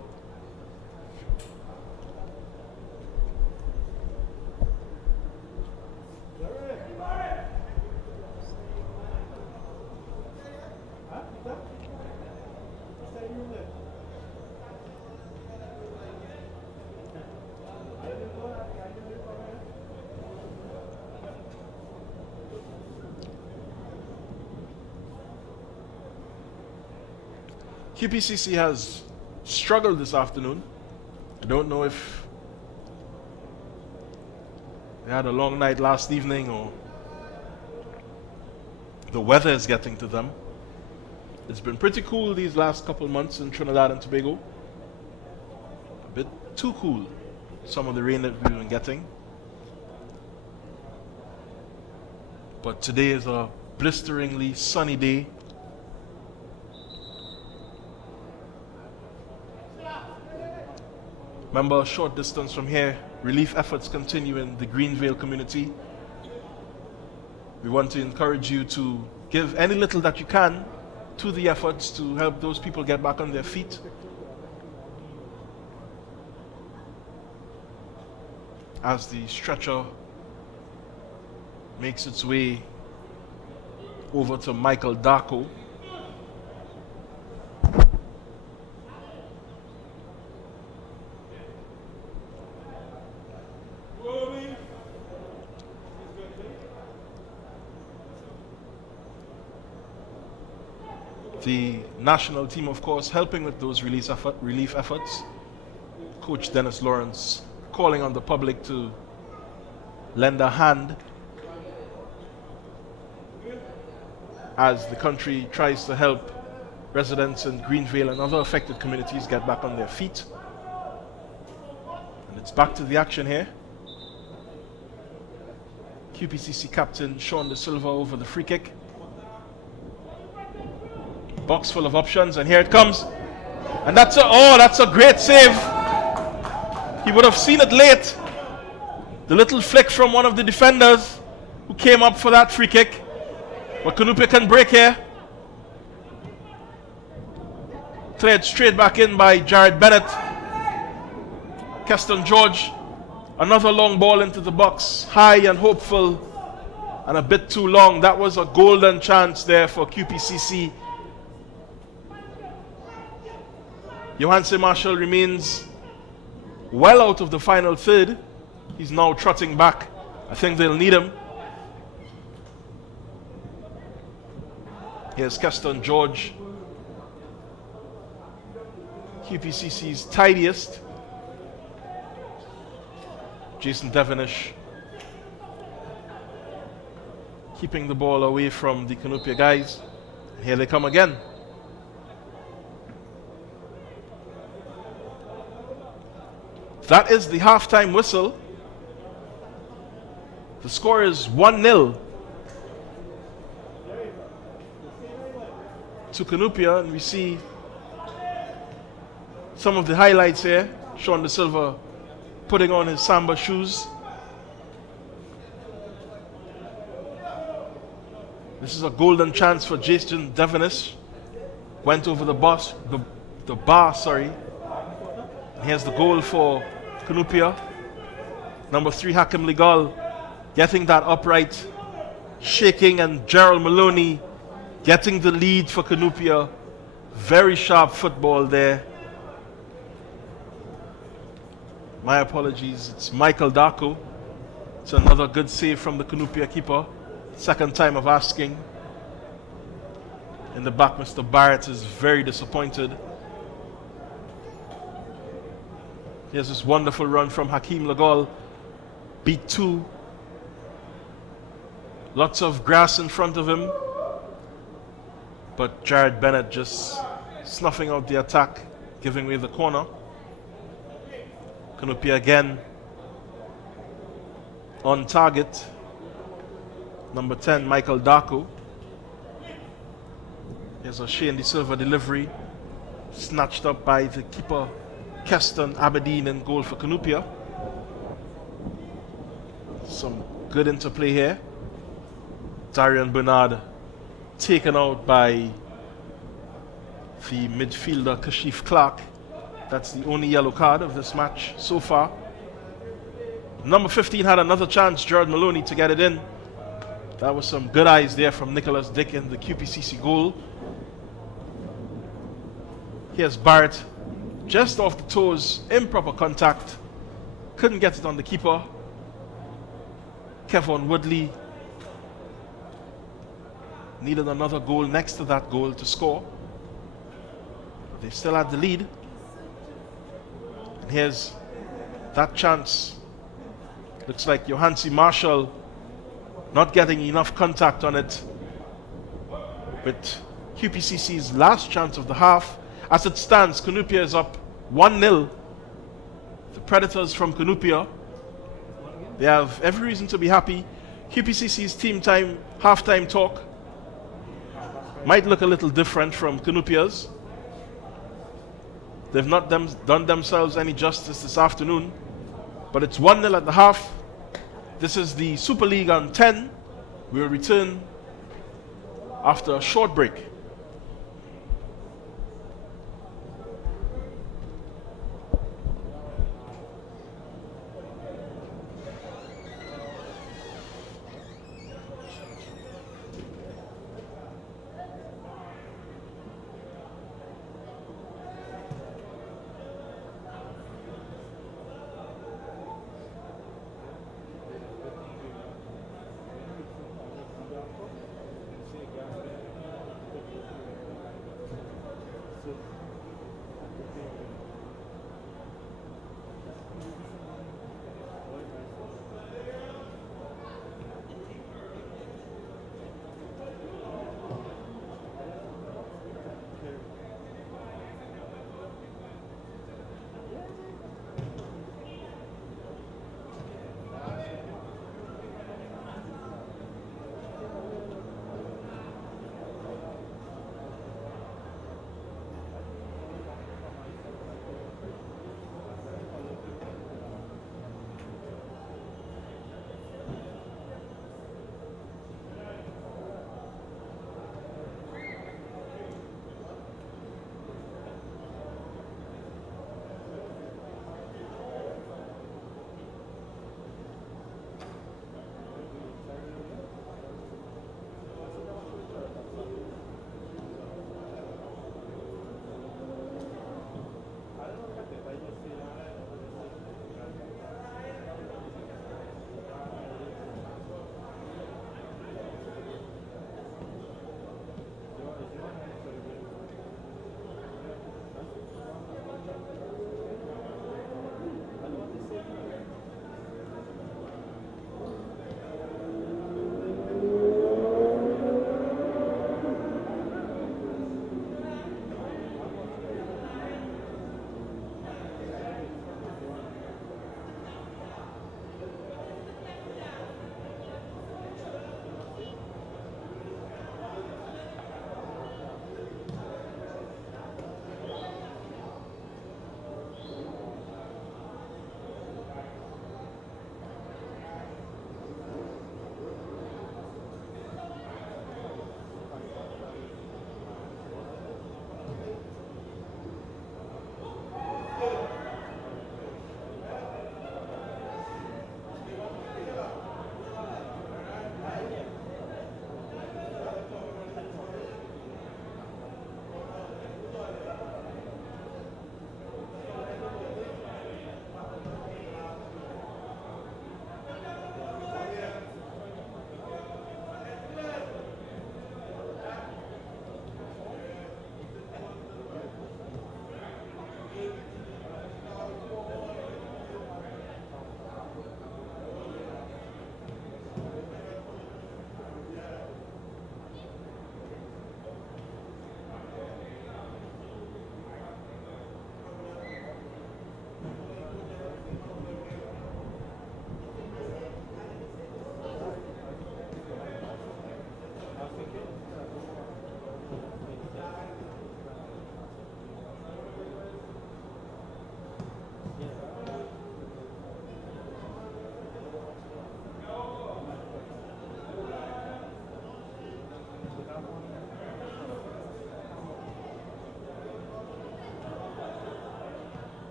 QPCC has struggled this afternoon. I don't know if they had a long night last evening or the weather is getting to them. It's been pretty cool these last couple months in Trinidad and Tobago. A bit too cool, some of the rain that we've been getting. But today is a blisteringly sunny day. Remember, a short distance from here, relief efforts continue in the Greenvale community. We want to encourage you to give any little that you can to the efforts to help those people get back on their feet. As the stretcher makes its way over to Michael Darko. The national team, of course, helping with those relief efforts. Coach Dennis Lawrence calling on the public to lend a hand as the country tries to help residents in Greenvale and other affected communities get back on their feet. And it's back to the action here. QPCC captain Sean De Silva over the free kick. Box full of options, and here it comes. And that's a great save. He would have seen it late. The little flick from one of the defenders who came up for that free kick. But Cunupia can break here. Cleared straight back in by Jared Bennett. Keston George. Another long ball into the box. High and hopeful. And a bit too long. That was a golden chance there for QPCC. Johanse Marshall remains well out of the final third. He's now trotting back. I think they'll need him. Here's Keston George. QPCC's tidiest. Jason Devonish keeping the ball away from the Cunupia guys. Here they come again. That is the halftime whistle. The score is 1-0 to Cunupia, and we see some of the highlights here. Sean De Silva putting on his Samba shoes. This is a golden chance for Jason Devonish. Went over the bar. Here's the goal for Cunupia. Number 3, Hakim Legal, getting that upright, shaking, and Gerald Maloney getting the lead for Cunupia Very sharp football there. My apologies, it's Michael Darko. It's another good save from the Cunupia keeper. Second time of asking. In the back, Mr. Barrett is very disappointed. Here's this wonderful run from Hakeem Lagol. Beat 2. Lots of grass in front of him. But Jared Bennett just snuffing out the attack, giving away the corner. Cunupia again on target. Number 10, Michael Darko. Here's a Shane De Silva delivery. Snatched up by the keeper, Keston Aberdeen, in goal for Cunupia. Some good interplay here. Darian Bernard taken out by the midfielder Kashif Clark. That's the only yellow card of this match so far. Number 15 had another chance, Gerard Maloney, to get it in. That was some good eyes there from Nicholas Dick in the QPCC goal. Here's Barrett, just off the toes, improper contact. Couldn't get it on the keeper. Kevon Woodley needed another goal next to that goal to score. But they still had the lead. And here's that chance. Looks like Johansi Marshall not getting enough contact on it. But QPCC's last chance of the half. As it stands, Cunupia is up 1-0. The Predators from Cunupia. They have every reason to be happy. QPCC's team time, halftime talk might look a little different from Cunupia's. They've not done themselves any justice this afternoon. But it's 1-0 at the half. This is the Super League on 10. We'll return after a short break.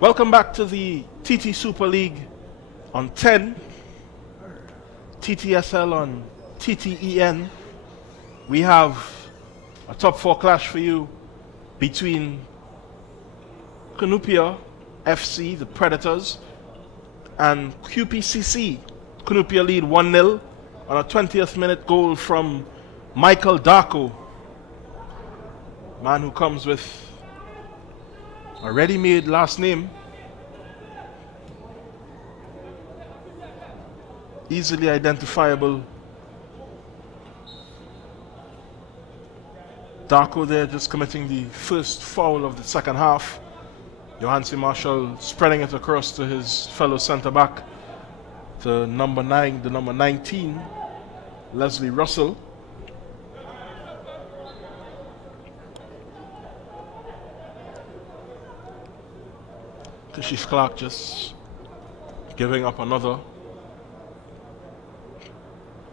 Welcome back to the TT Super League on 10, TTSL on TTEN. We have a top 4 clash for you between Cunupia FC, the Predators, and QPCC. Cunupia lead 1-0 on a 20th minute goal from Michael Darko, man who comes with a ready-made last name, easily identifiable. Darko there just committing the first foul of the second half. Johansi Marshall spreading it across to his fellow centre-back, to number 9, the number 19, Leslie Russell. Tishish Clark just giving up another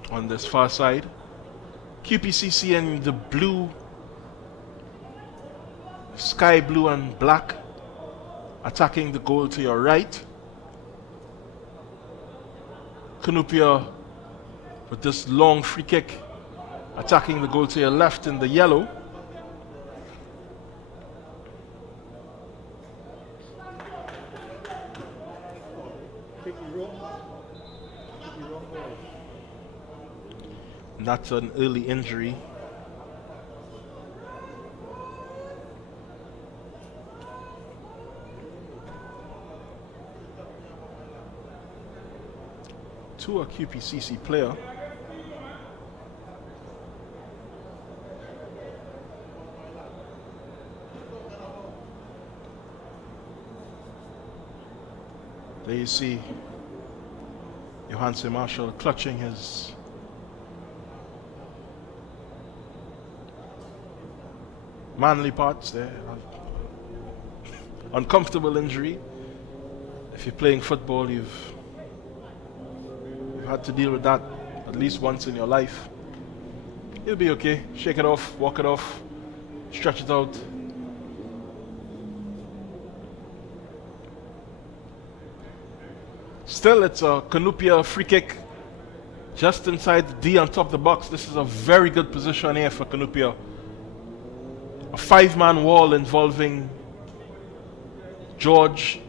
on this far side. QPCC in the blue, sky blue and black, attacking the goal to your right. Cunupia with this long free kick, attacking the goal to your left in the yellow. That's an early injury. to a QPCC player. There you see Johansen Marshall clutching his manly parts there. Uncomfortable injury. If you're playing football, you've had to deal with that at least once in your life. You'll be okay. Shake it off, walk it off, stretch it out. Still, it's a Cunupia free kick just inside the D on top of the box. This is a very good position here for Cunupia. A 5-man wall involving George,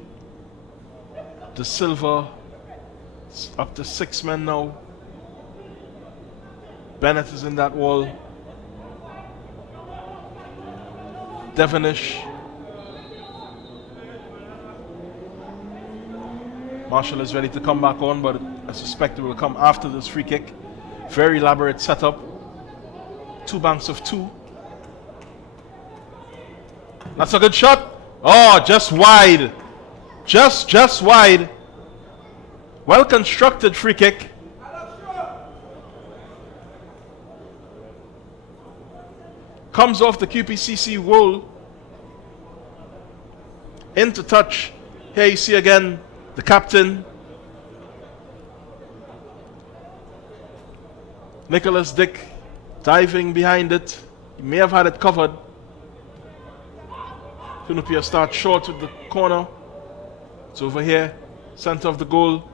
De Silva. It's up to 6 men now. Bennett is in that wall. Devonish. Marshall is ready to come back on, but I suspect it will come after this free kick. Very elaborate setup. 2 banks of 2. That's a good shot. Oh, just wide. Just wide. Well constructed free kick. Comes off the QPCC wall. Into touch. Here you see again the captain, Nicholas Dick, diving behind it. He may have had it covered. Cunupia starts short with the corner. It's over here, center of the goal.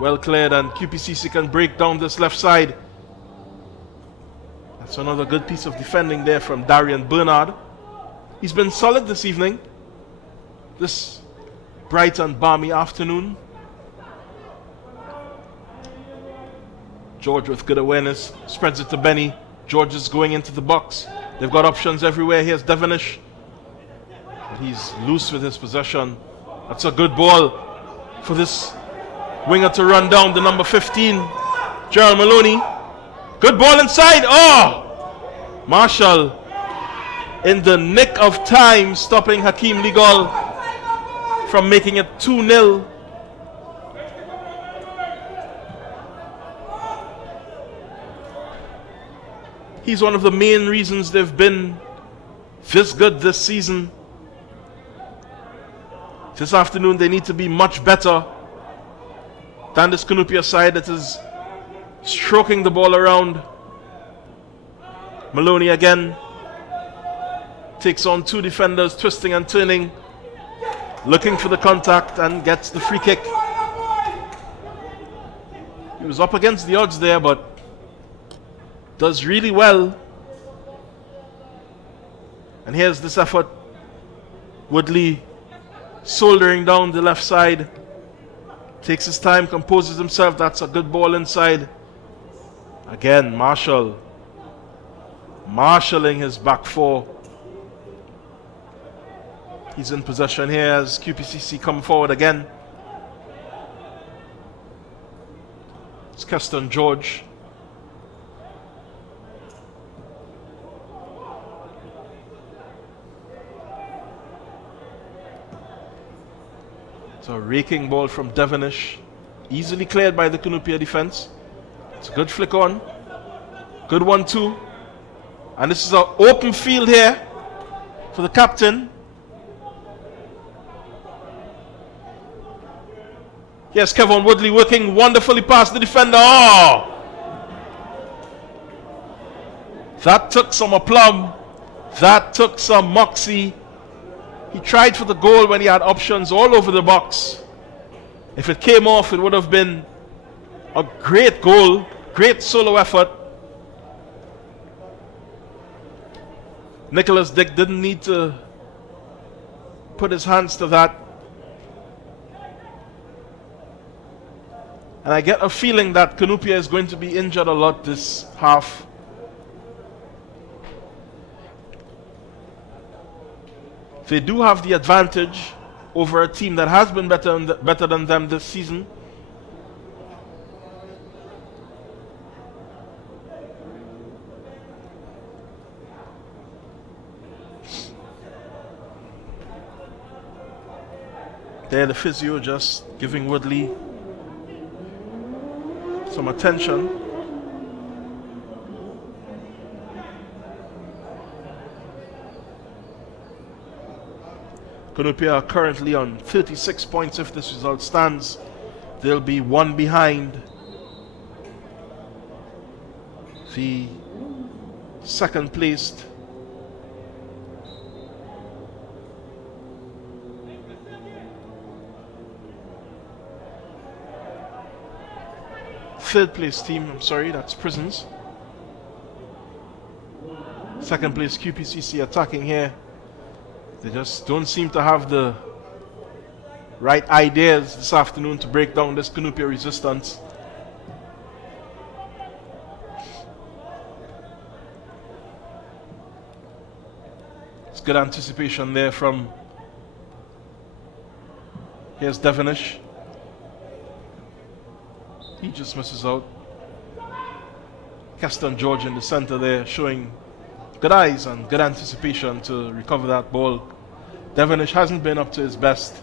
Well cleared, and QPCC can break down this left side. That's another good piece of defending there from Darian Bernard. He's been solid this evening. This bright and balmy afternoon. George with good awareness, spreads it to Benny. George is going into the box. They've got options everywhere. Here's Devonish. But he's loose with his possession. That's a good ball for this winger to run down the number 15, Gerald Maloney. Good ball inside. Oh! Marshall in the nick of time stopping Hakeem Legal from making it 2-0. He's one of the main reasons they've been this good this season. This afternoon they need to be much better than this Cunupia side that is stroking the ball around. Maloney again takes on 2 defenders, twisting and turning, looking for the contact, and gets the free kick. He was up against the odds there, but does really well. And here's this effort. Woodley soldering down the left side. Takes his time, composes himself. That's a good ball inside. Again, Marshall marshalling his back 4. He's in possession here as QPCC come forward again. It's Keston George. It's a raking ball from Devonish. Easily cleared by the Cunupia defense. It's a good flick on. Good 1-2. And this is an open field here for the captain. Yes, Kevin Woodley working wonderfully past the defender. Oh! That took some aplomb. That took some moxie. He tried for the goal when he had options all over the box. If it came off, it would have been a great goal, great solo effort. Nicholas Dick didn't need to put his hands to that. And I get a feeling that Cunupia is going to be injured a lot this half. They do have the advantage over a team that has been better than them this season. There, the physio just giving Woodley some attention. Cunupia are currently on 36 points. If this result stands, they'll be one behind the second placed third place team. I'm sorry, that's Prisons. Second place QPCC attacking here. They just don't seem to have the right ideas this afternoon to break down this Cunupia resistance. It's good anticipation there from, here's Devonish. He just misses out. Keston George in the center there showing good eyes and good anticipation to recover that ball. Devonish hasn't been up to his best.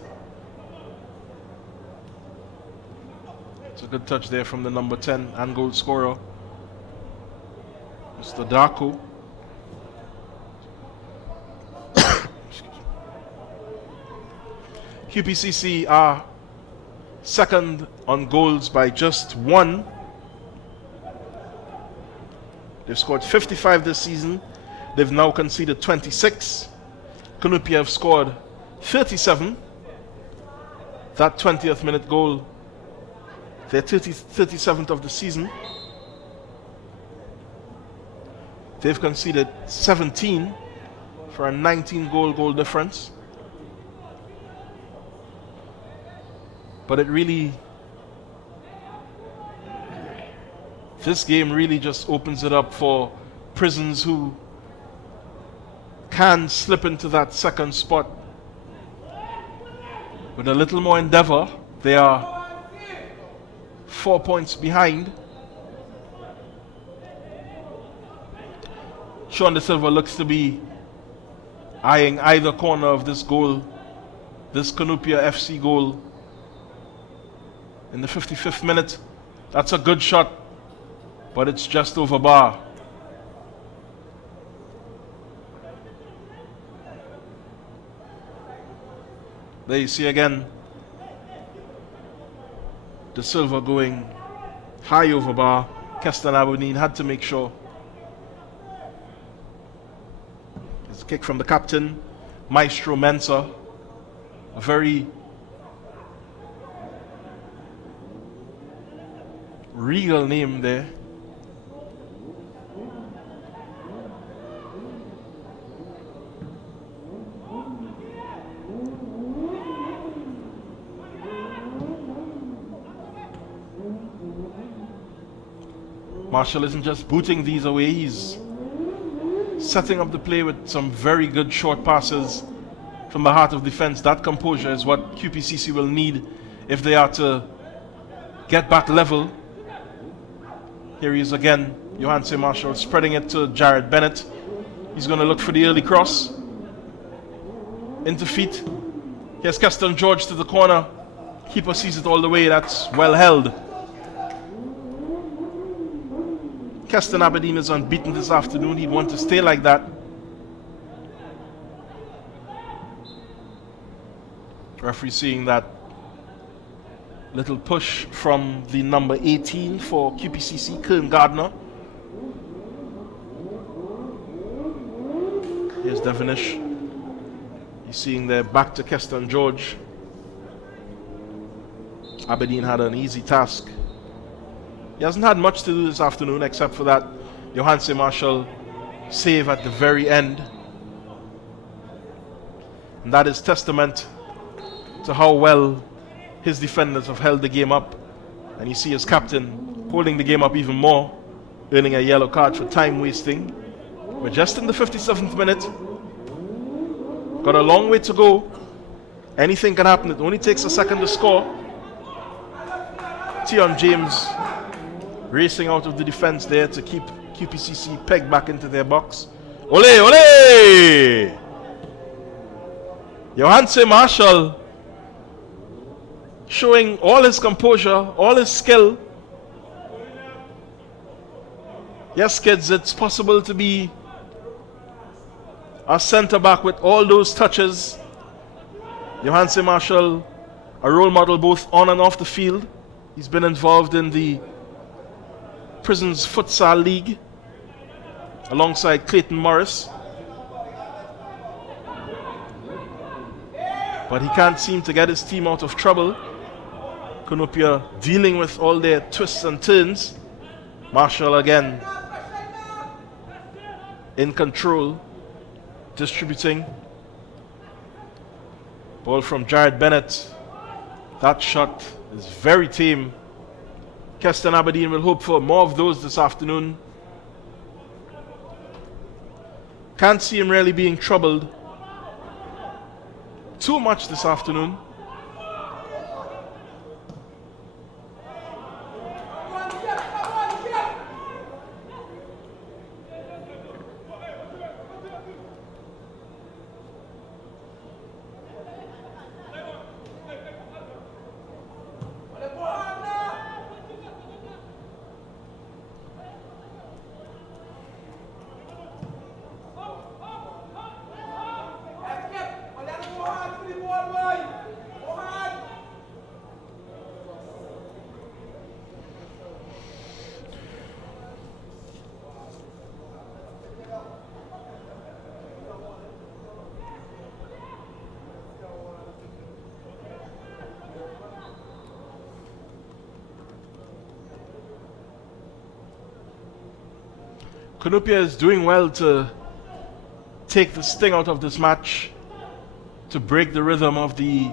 It's a good touch there from the number 10 and goal scorer, Mr. Darko. QPCC are second on goals by just one. They've scored 55 this season. They've now conceded 26. Cunupia have scored 37. That 20th minute goal, their 37th of the season. They've conceded 17 for a 19 goal difference. But it really, this game really just opens it up for Prisons, who can slip into that second spot. With a little more endeavor, they are 4 points behind. Sean De Silva looks to be eyeing either corner of this goal, this Cunupia FC goal. In the 55th minute, that's a good shot, but it's just over bar. There you see again, De Silva going high over bar. Keston Aberdeen had to make sure. It's a kick from the captain, Maestro Mensah. A very regal name there. Marshall isn't just booting these away, he's setting up the play with some very good short passes from the heart of defense. That composure is what QPCC will need if they are to get back level. Here he is again, Johanse Marshall spreading it to Jared Bennett. He's going to look for the early cross. Into feet. Here's Keston George to the corner. Keeper sees it all the way, that's well held. Keston Aberdeen is unbeaten this afternoon. He'd want to stay like that. Referee seeing that little push from the number 18 for QPCC, Kern Gardner. Here's Devonish. He's seeing there back to Keston George. Aberdeen had an easy task. He hasn't had much to do this afternoon except for that Johanse Marshall save at the very end. And that is testament to how well his defenders have held the game up. And you see his captain holding the game up even more, earning a yellow card for time wasting. We're just in the 57th minute. Got a long way to go. Anything can happen. It only takes a second to score. Tion James racing out of the defense there to keep QPCC pegged back into their box. Ole, ole! Johanse Marshall showing all his composure, all his skill. Yes, kids, it's possible to be a centre back with all those touches. Johanse Marshall, a role model both on and off the field. He's been involved in the Prisons Futsal League alongside Clayton Morris. But he can't seem to get his team out of trouble. Cunupia dealing with all their twists and turns. Marshall again in control, distributing. Ball from Jared Bennett. That shot is very tame. Keston Aberdeen will hope for more of those this afternoon. Can't see him really being troubled too much this afternoon. Cunupia is doing well to take the sting out of this match, to break the rhythm of the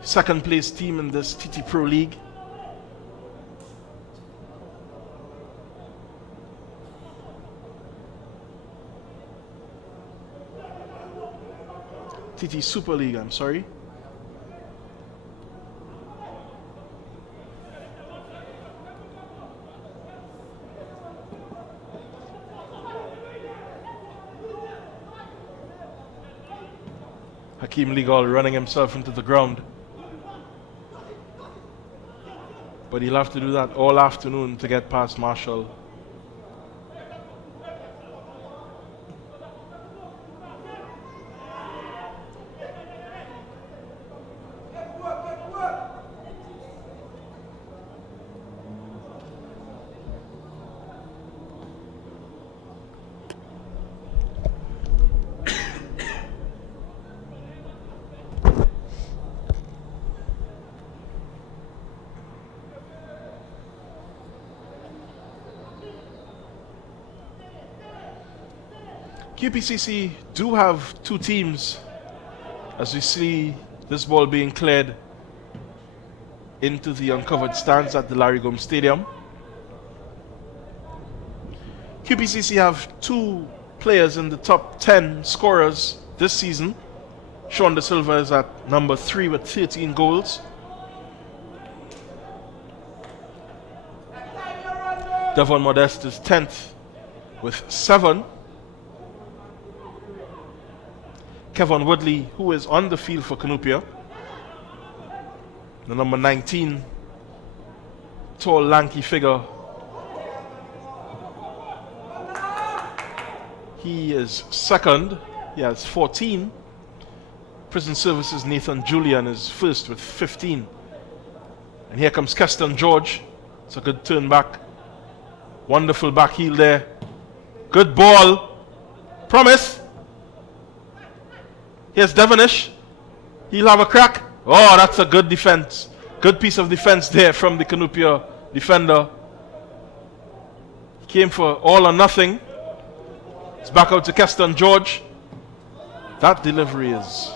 second place team in this TT Pro League. TT Super League, I'm sorry. Hakeem Legal running himself into the ground. But he'll have to do that all afternoon to get past Marshall. QPCC do have two teams as we see this ball being cleared into the uncovered stands at the Larry Gomes Stadium. QPCC have two players in the top 10 scorers this season. Sean De Silva is at number 3 with 13 goals. Devon Modeste is 10th with 7. Kevin Woodley, who is on the field for Cunupia, the number 19, tall, lanky figure. He is second. He has 14. Prison Services Nathan Julian is first with 15. And here comes Keston George. It's a good turn back. Wonderful back heel there. Good ball. Promise. Here's Devonish. He'll have a crack. Oh, that's a good defense. Good piece of defense there from the Cunupia defender. He came for all or nothing. It's back out to Keston George. That delivery is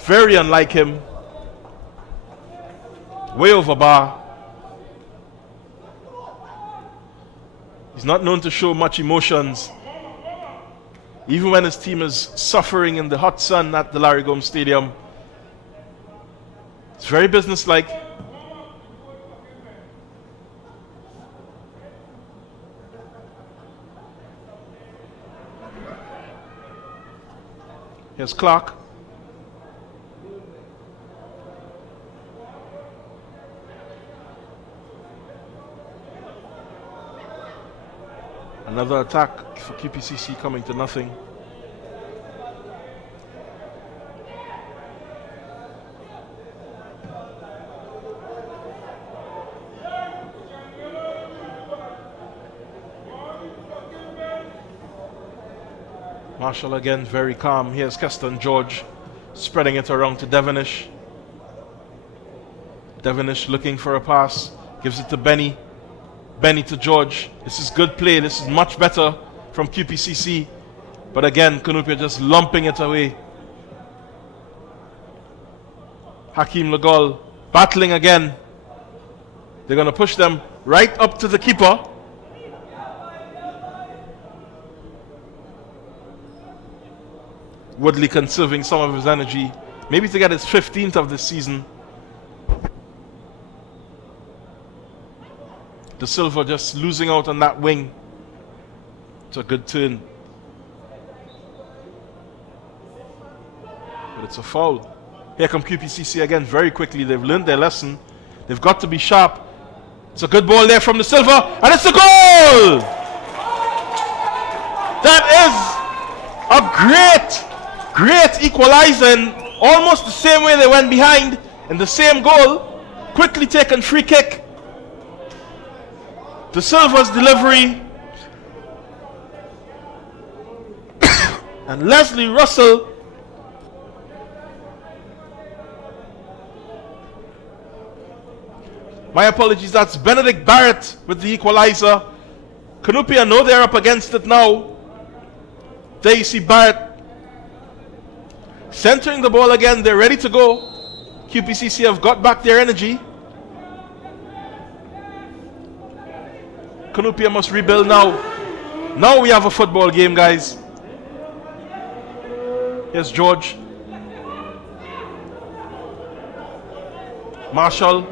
very unlike him. Way over bar. He's not known to show much emotions, even when his team is suffering in the hot sun at the Larry Gomes Stadium. It's very businesslike. Here's Clark. Another attack for QPCC coming to nothing. Marshall again very calm. Here's Keston George spreading it around to Devonish. Devonish looking for a pass. Gives it to Benny. Benny to George. This is good play. This is much better from QPCC. But again, Cunupia just lumping it away. Hakeem Lagol battling again. They're going to push them right up to the keeper. Woodley conserving some of his energy, maybe to get his 15th of this season. De Silva just losing out on that wing. It's a good turn. But it's a foul. Here come QPCC again very quickly. They've learned their lesson. They've got to be sharp. It's a good ball there from De Silva, and it's a goal! That is a great equalizer, and almost the same way they went behind in the same goal. Quickly taken free kick. De Silva's delivery. And Leslie Russell my apologies, that's Benedict Barrett with the equalizer. Cunupia know they're up against it now. There you see Barrett centering the ball again. They're ready to go. QPCC have got back their energy. Cunupia must rebuild now. Now we have a football game, guys. Here's George. Marshall.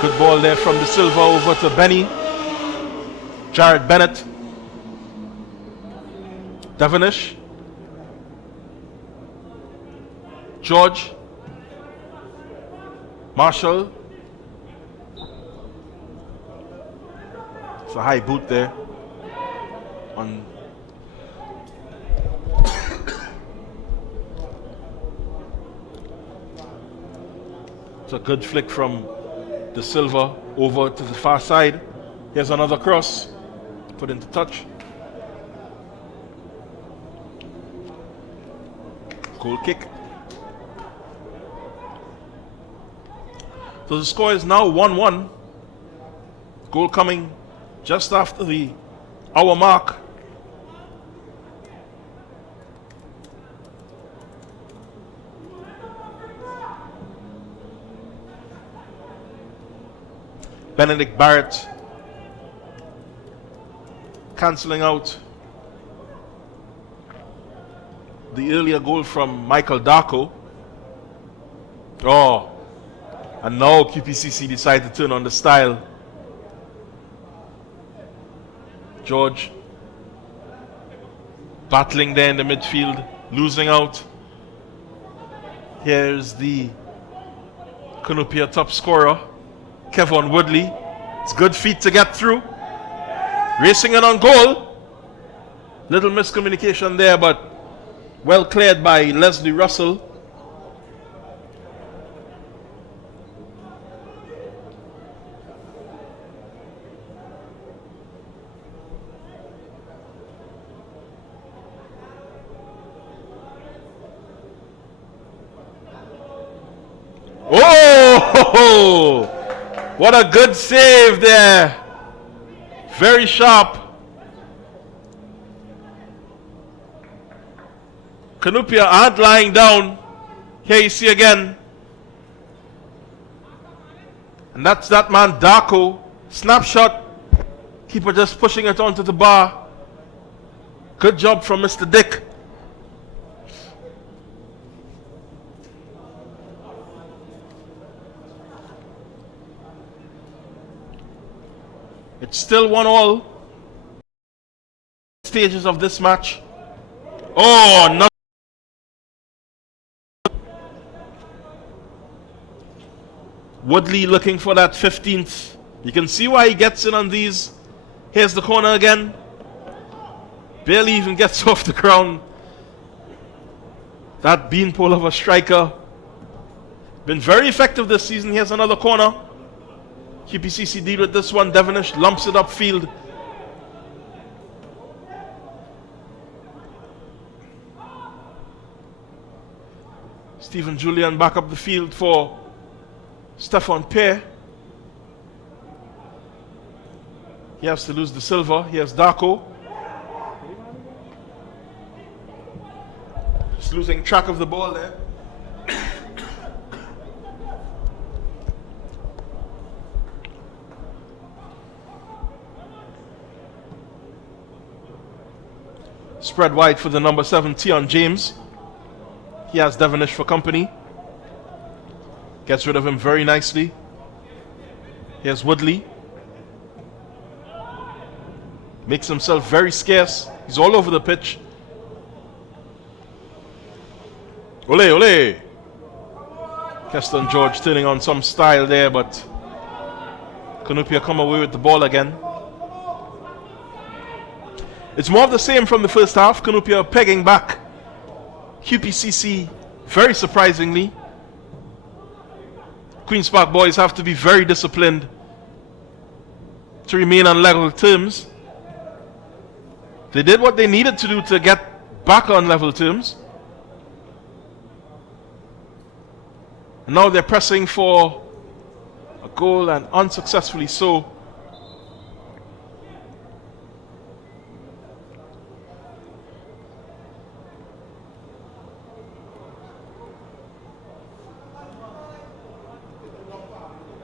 Good ball there from De Silva over to Benny. Jared Bennett. Devonish. George. Marshall. It's a high boot there. On it's a good flick from De Silva over to the far side. Here's another cross. Put into touch. Goal kick. So the score is now 1-1. Goal coming just after the hour mark. Benedict Barrett cancelling out the earlier goal from Michael Darko. Oh, and now QPCC decide to turn on the style. George battling there in the midfield, losing out. Here's the Cunupia top scorer, Kevon Woodley. It's good feet to get through. Racing it on goal. Little miscommunication there, but well cleared by Leslie Russell. Oh, what a good save there. Very sharp. Cunupia aren't lying down. Here you see again. And that's that man Darko. Snapshot. Keeper just pushing it onto the bar. Good job from Mr. Dick. It's still 1-1. stages of this match. Oh, no. Woodley looking for that 15th. You can see why he gets in on these. Here's the corner again. Barely even gets off the ground. That beanpole of a striker. Been very effective this season. Here's another corner. QPCC deal with this one. Devonish lumps it upfield. Stephen Julian back up the field for Stefan Pear. He has to lose the silver. Here's Darko. Just losing track of the ball there. Spread wide for the number 7, Tion James. He has Devonish for company. Gets rid of him very nicely. Here's Woodley. Makes himself very scarce. He's all over the pitch. Ole, ole. Keston George turning on some style there, but Cunupia come away with the ball again. It's more of the same from the first half. Cunupia pegging back. QPCC, very surprisingly. Queen's Park boys have to be very disciplined to remain on level terms. They did what they needed to do to get back on level terms. And now they're pressing for a goal, and unsuccessfully so.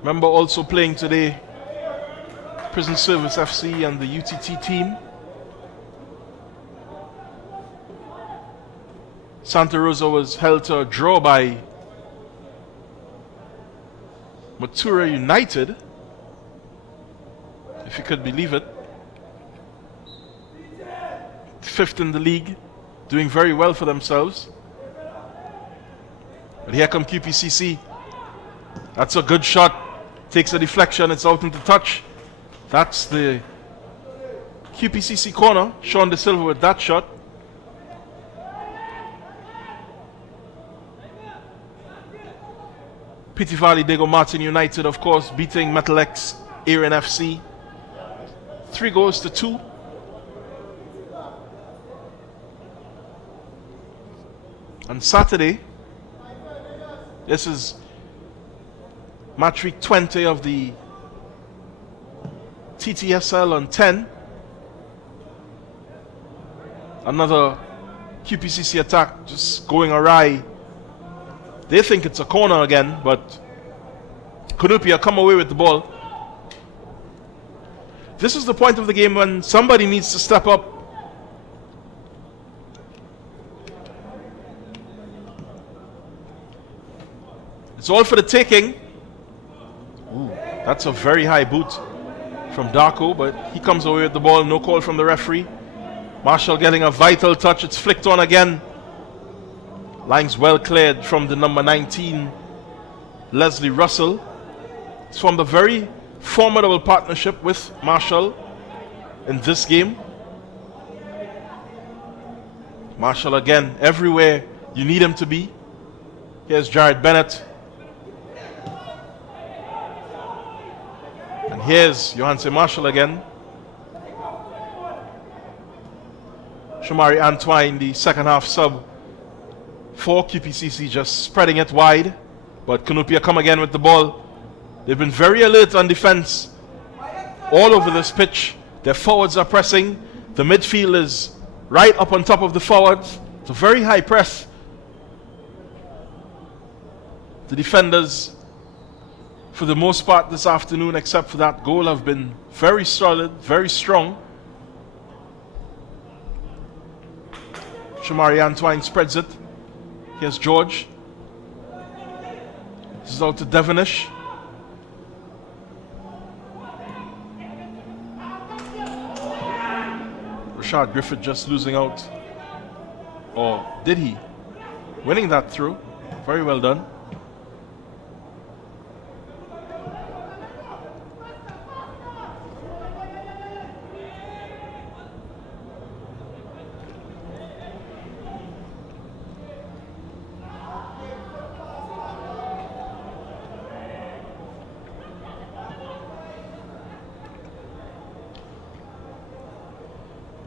Remember also playing today, Prison Service FC and the UTT team. Santa Rosa was held to a draw by Matura United, if you could believe it. 5th in the league, doing very well for themselves. But here come QPCC. That's a good shot. Takes a deflection, it's out into touch. That's the QPCC corner. Sean De Silva with that shot. Pity Valley Diego Martin United, of course, beating Metal X Aaron FC 3-2. On Saturday, this is match week 20 of the TTSL on 10. Another QPCC attack just going awry. They think it's a corner again, but Cunupia come away with the ball. This is the point of the game when somebody needs to step up. It's all for the taking. Ooh, that's a very high boot from Darko, but he comes away with the ball. No call from the referee. Marshall getting a vital touch. It's flicked on again. Lines well cleared from the number 19, Leslie Russell. It's from the very formidable partnership with Marshall in this game. Marshall again, everywhere you need him to be. Here's Jared Bennett. And here's Johanse Marshall again. Shamari Antoine, the second half sub for QPCC, just spreading it wide. But Cunupia come again with the ball. They've been very alert on defense all over this pitch. Their forwards are pressing. The midfield is right up on top of the forwards. It's a very high press. The defenders, for the most part this afternoon, except for that goal, have been very solid, very strong. Shamari Antoine spreads it. Here's George. This is out to Devonish. shot. Griffith just losing out. Or did he? Winning that through. Very well done.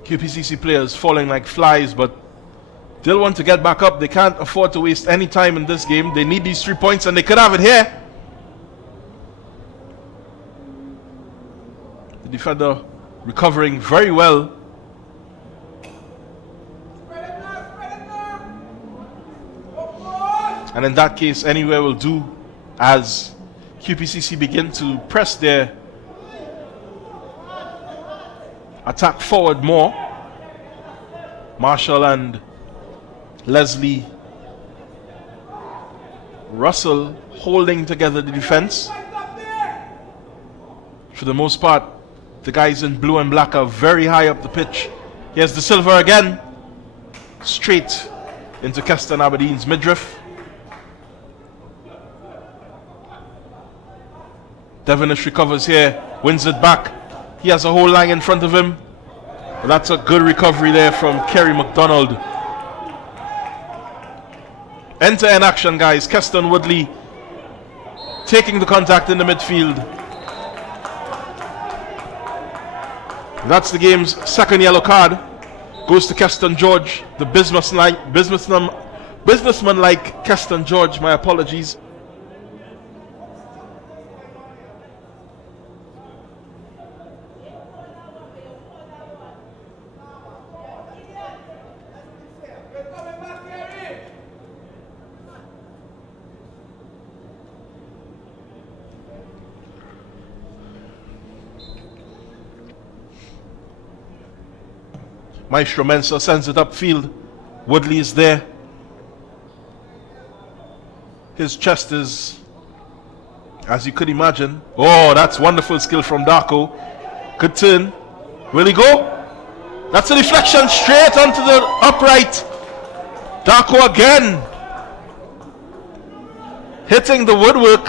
QPCC players falling like flies, but they'll want to get back up. They can't afford to waste any time in this game. They need these 3 points, and they could have it here. The defender recovering very well. And in that case, anywhere will do, as QPCC begin to press their attack forward more. Marshall and Leslie Russell holding together the defense. For the most part, the guys in blue and black are very high up the pitch. Here's the silver again. Straight into Keston Aberdeen's midriff. Devonish recovers here, wins it back. He has a whole line in front of him. But that's a good recovery there from Kerry McDonald. End-to-end action, guys. Keston Woodley taking the contact in the midfield. That's the game's second yellow card. Goes to Keston George, the businessman like Keston George. My apologies. Maestro Mensah sends it upfield. Woodley is there. His chest is, as you could imagine. Oh, that's wonderful skill from Darko. Good turn. Will he go? That's a deflection straight onto the upright. Darko again. Hitting the woodwork.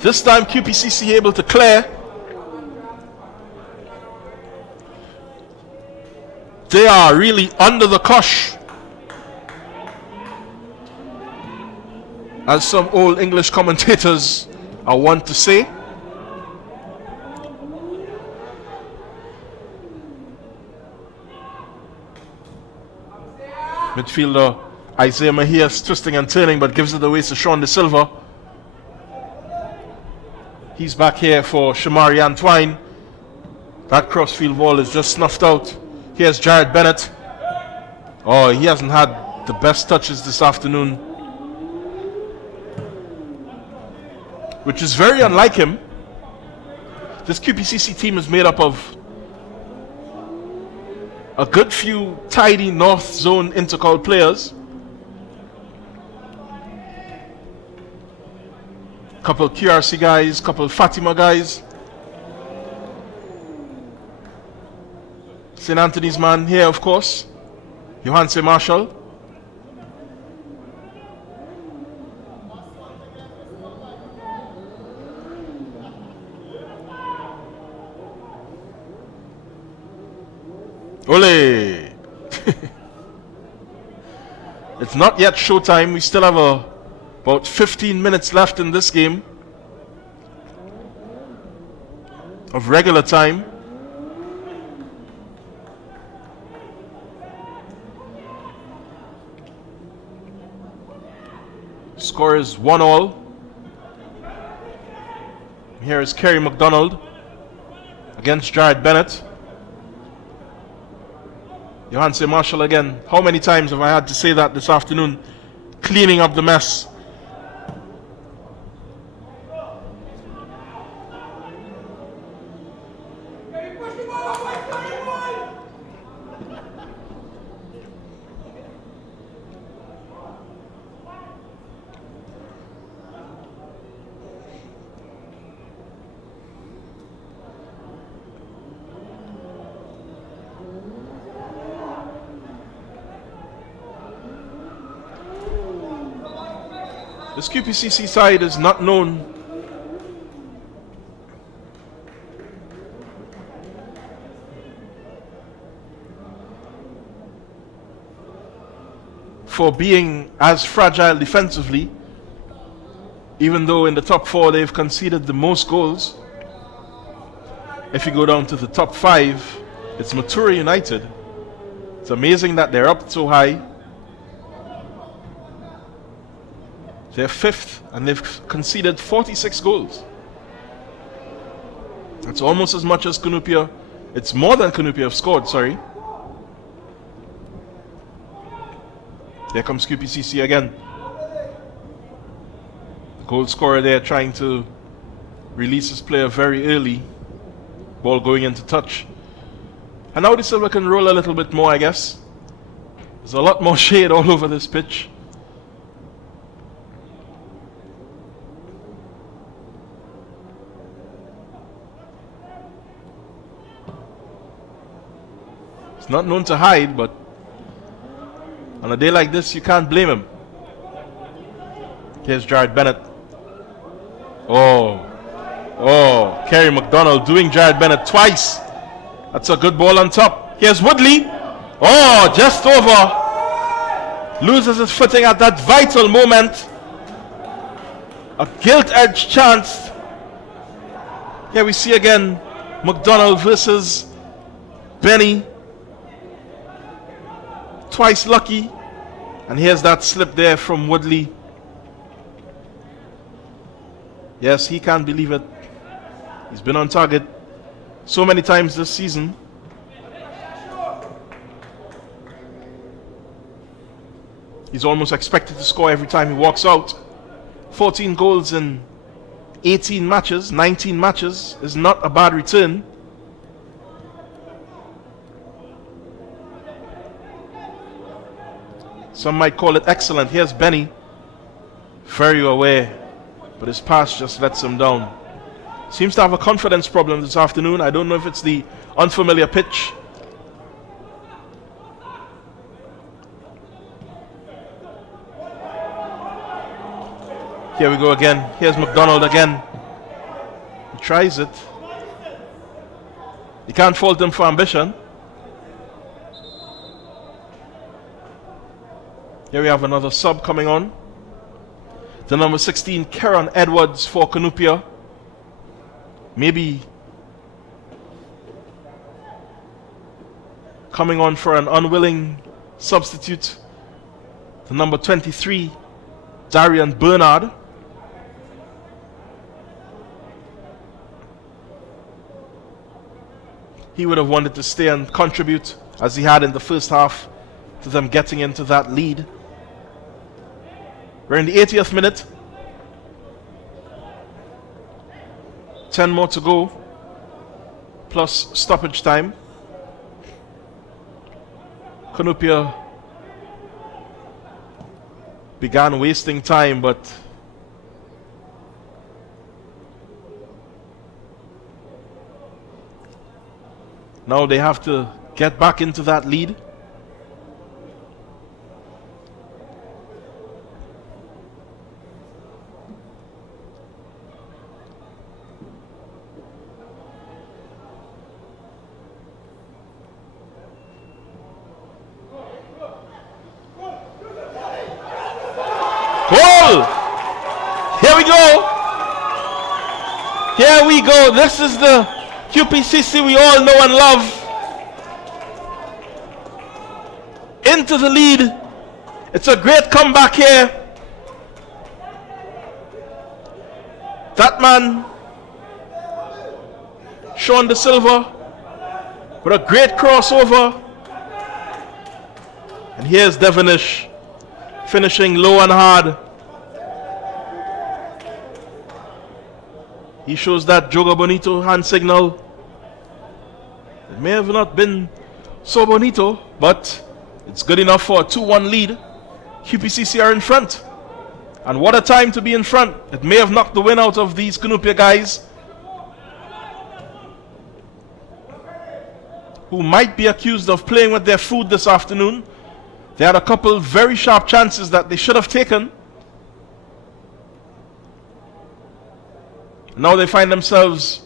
This time QPCC able to clear. They are really under the cosh, as some old English commentators are wont to say. Midfielder Isaiah Mejias twisting and turning, but gives it away to Sean De Silva. He's back here for Shamari Antwine. That crossfield ball is just snuffed out. Here's Jared Bennett. Oh, he hasn't had the best touches this afternoon, which is very unlike him. This QPCC team is made up of a good few tidy North Zone Intercol players. Couple QRC guys, couple Fatima guys. St. Anthony's man here, of course, Johanse Marshall. Ole! It's not yet showtime. We still have about 15 minutes left in this game of regular time. Score is 1-1. Here is Kerry McDonald against Jared Bennett. Johanse Marshall again. How many times have I had to say that this afternoon? Cleaning up the mess. This QPCC side is not known for being as fragile defensively, even though in the top 4 they've conceded the most goals. If you go down to the top 5, it's Matura United. It's amazing that they're up so high. They're 5th and they've conceded 46 goals. That's almost as much as Cunupia. It's more than Cunupia have scored, sorry. There comes QPCC again. The goal scorer there trying to release his player very early. Ball going into touch. And now the Silver can roll a little bit more, I guess. There's a lot more shade all over this pitch. It's not known to hide, but on a day like this, you can't blame him. Here's Jared Bennett. Kerry McDonald doing Jared Bennett twice. That's a good ball on top. Here's Woodley. Oh, just over. Loses his footing at that vital moment. A gilt-edged chance. Here we see again McDonald versus Benny. Twice lucky. And here's that slip there from Woodley. Yes, he can't believe it. He's been on target so many times this season. He's almost expected to score every time he walks out. 14 goals in 18 matches, 19 matches is not a bad return. Some might call it excellent. Here's Benny. Very aware, but his pass just lets him down. Seems to have a confidence problem this afternoon. I don't know if it's the unfamiliar pitch. Here we go again. Here's McDonald again. He tries it. You can't fault him for ambition. Here we have another sub coming on. The number 16, Kieran Edwards for Cunupia. Maybe coming on for an unwilling substitute. The number 23, Darian Bernard. He would have wanted to stay and contribute as he had in the first half to them getting into that lead. We're in the 80th minute. 10 more to go, plus stoppage time. Cunupia began wasting time, but now they have to get back into that lead. Goal! Here we go. Here we go. This is the QPCC we all know and love. Into the lead. It's a great comeback here. That man, Sean De Silva, with a great crossover. And here's Devonish finishing low and hard. He shows that Joga Bonito hand signal. It may have not been so bonito, but it's good enough for a 2-1 lead. QPCC are in front. And what a time to be in front. It may have knocked the wind out of these Cunupia guys, who might be accused of playing with their food this afternoon. They had a couple very sharp chances that they should have taken. Now they find themselves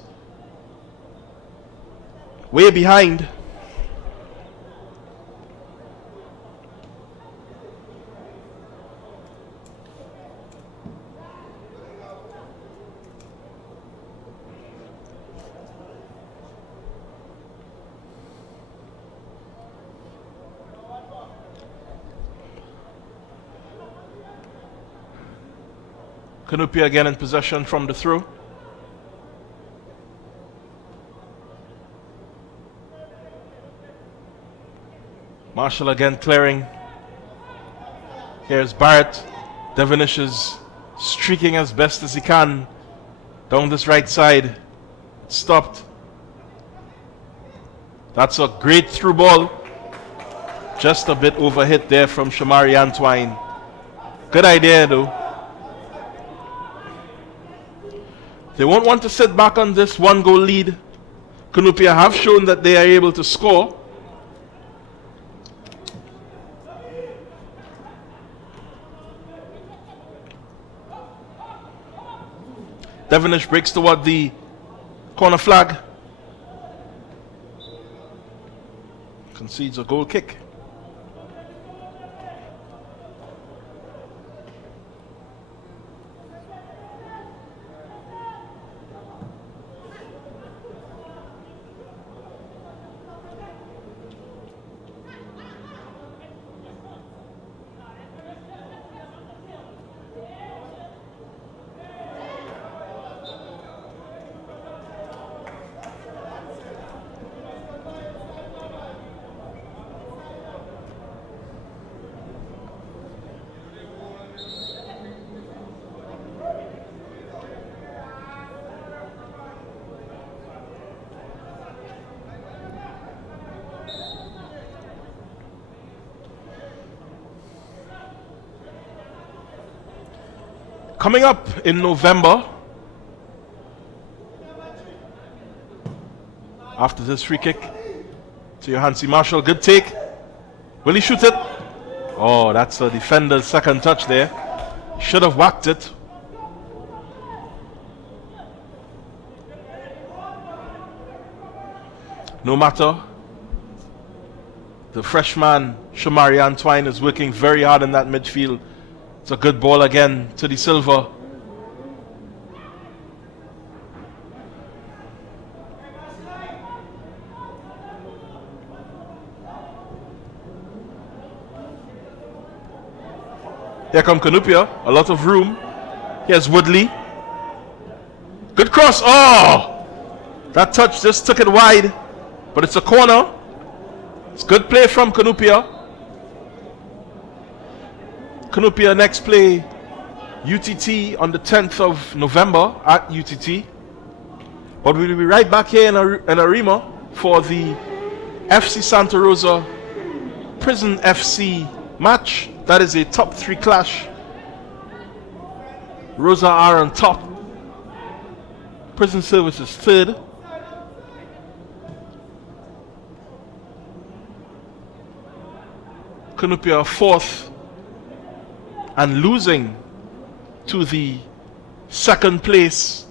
way behind. Cunupia again in possession from the throw. Marshall again clearing. Here's Barrett. Devonish is streaking as best as he can down this right side. Stopped. That's a great through ball. Just a bit overhit there from Shamari Antoine. Good idea though. They won't want to sit back on this 1-goal lead. Cunupia have shown that they are able to score. Devonish breaks toward the corner flag. Concedes a goal kick. Coming up in November, after this free kick to Johansi Marshall, good take. Will he shoot it? Oh, that's a defender's second touch there. Should have whacked it. No matter, the freshman Shamari Antoine is working very hard in that midfield. It's a good ball again to the silver. Here come Cunupia, a lot of room. Here's Woodley. Good cross. Oh! That touch just took it wide, but it's a corner. It's good play from Cunupia. Cunupia next play UTT on the 10th of November at UTT. But we'll be right back here in Arima for the FC Santa Rosa Prison FC match. That is a top 3 clash. Rosa are on top. Prison Service is third. Cunupia fourth. And losing to the second place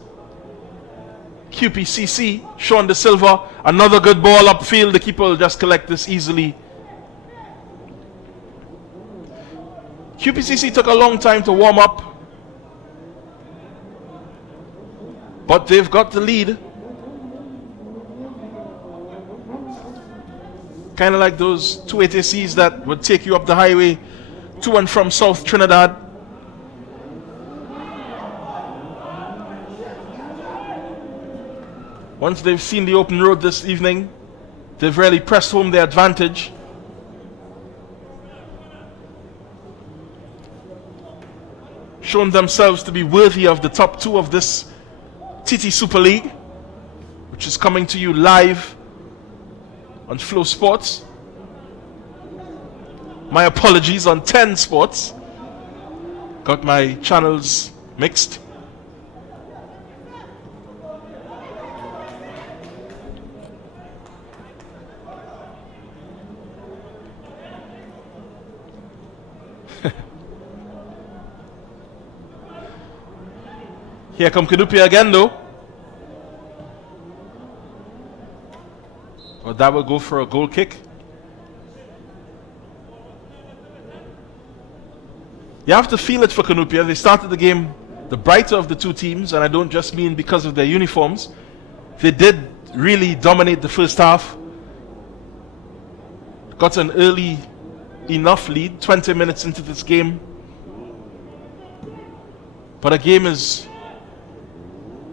QPCC, Sean De Silva. Another good ball upfield. The keeper will just collect this easily. QPCC took a long time to warm up, but they've got the lead. Kind of like those 2 ATCs that would take you up the highway to and from South Trinidad. Once they've seen the open road this evening, they've really pressed home their advantage. Shown themselves to be worthy of the top 2 of this TT Super League, which is coming to you live on Flow Sports. My apologies, on 10 Sports. Got my channels mixed. Here come Cunupia again though. but that will go for a goal kick. You have to feel it for Cunupia. They started the game the brighter of the two teams, and I don't just mean because of their uniforms. They did really dominate the first half. Got an early enough lead, 20 minutes into this game. But a game is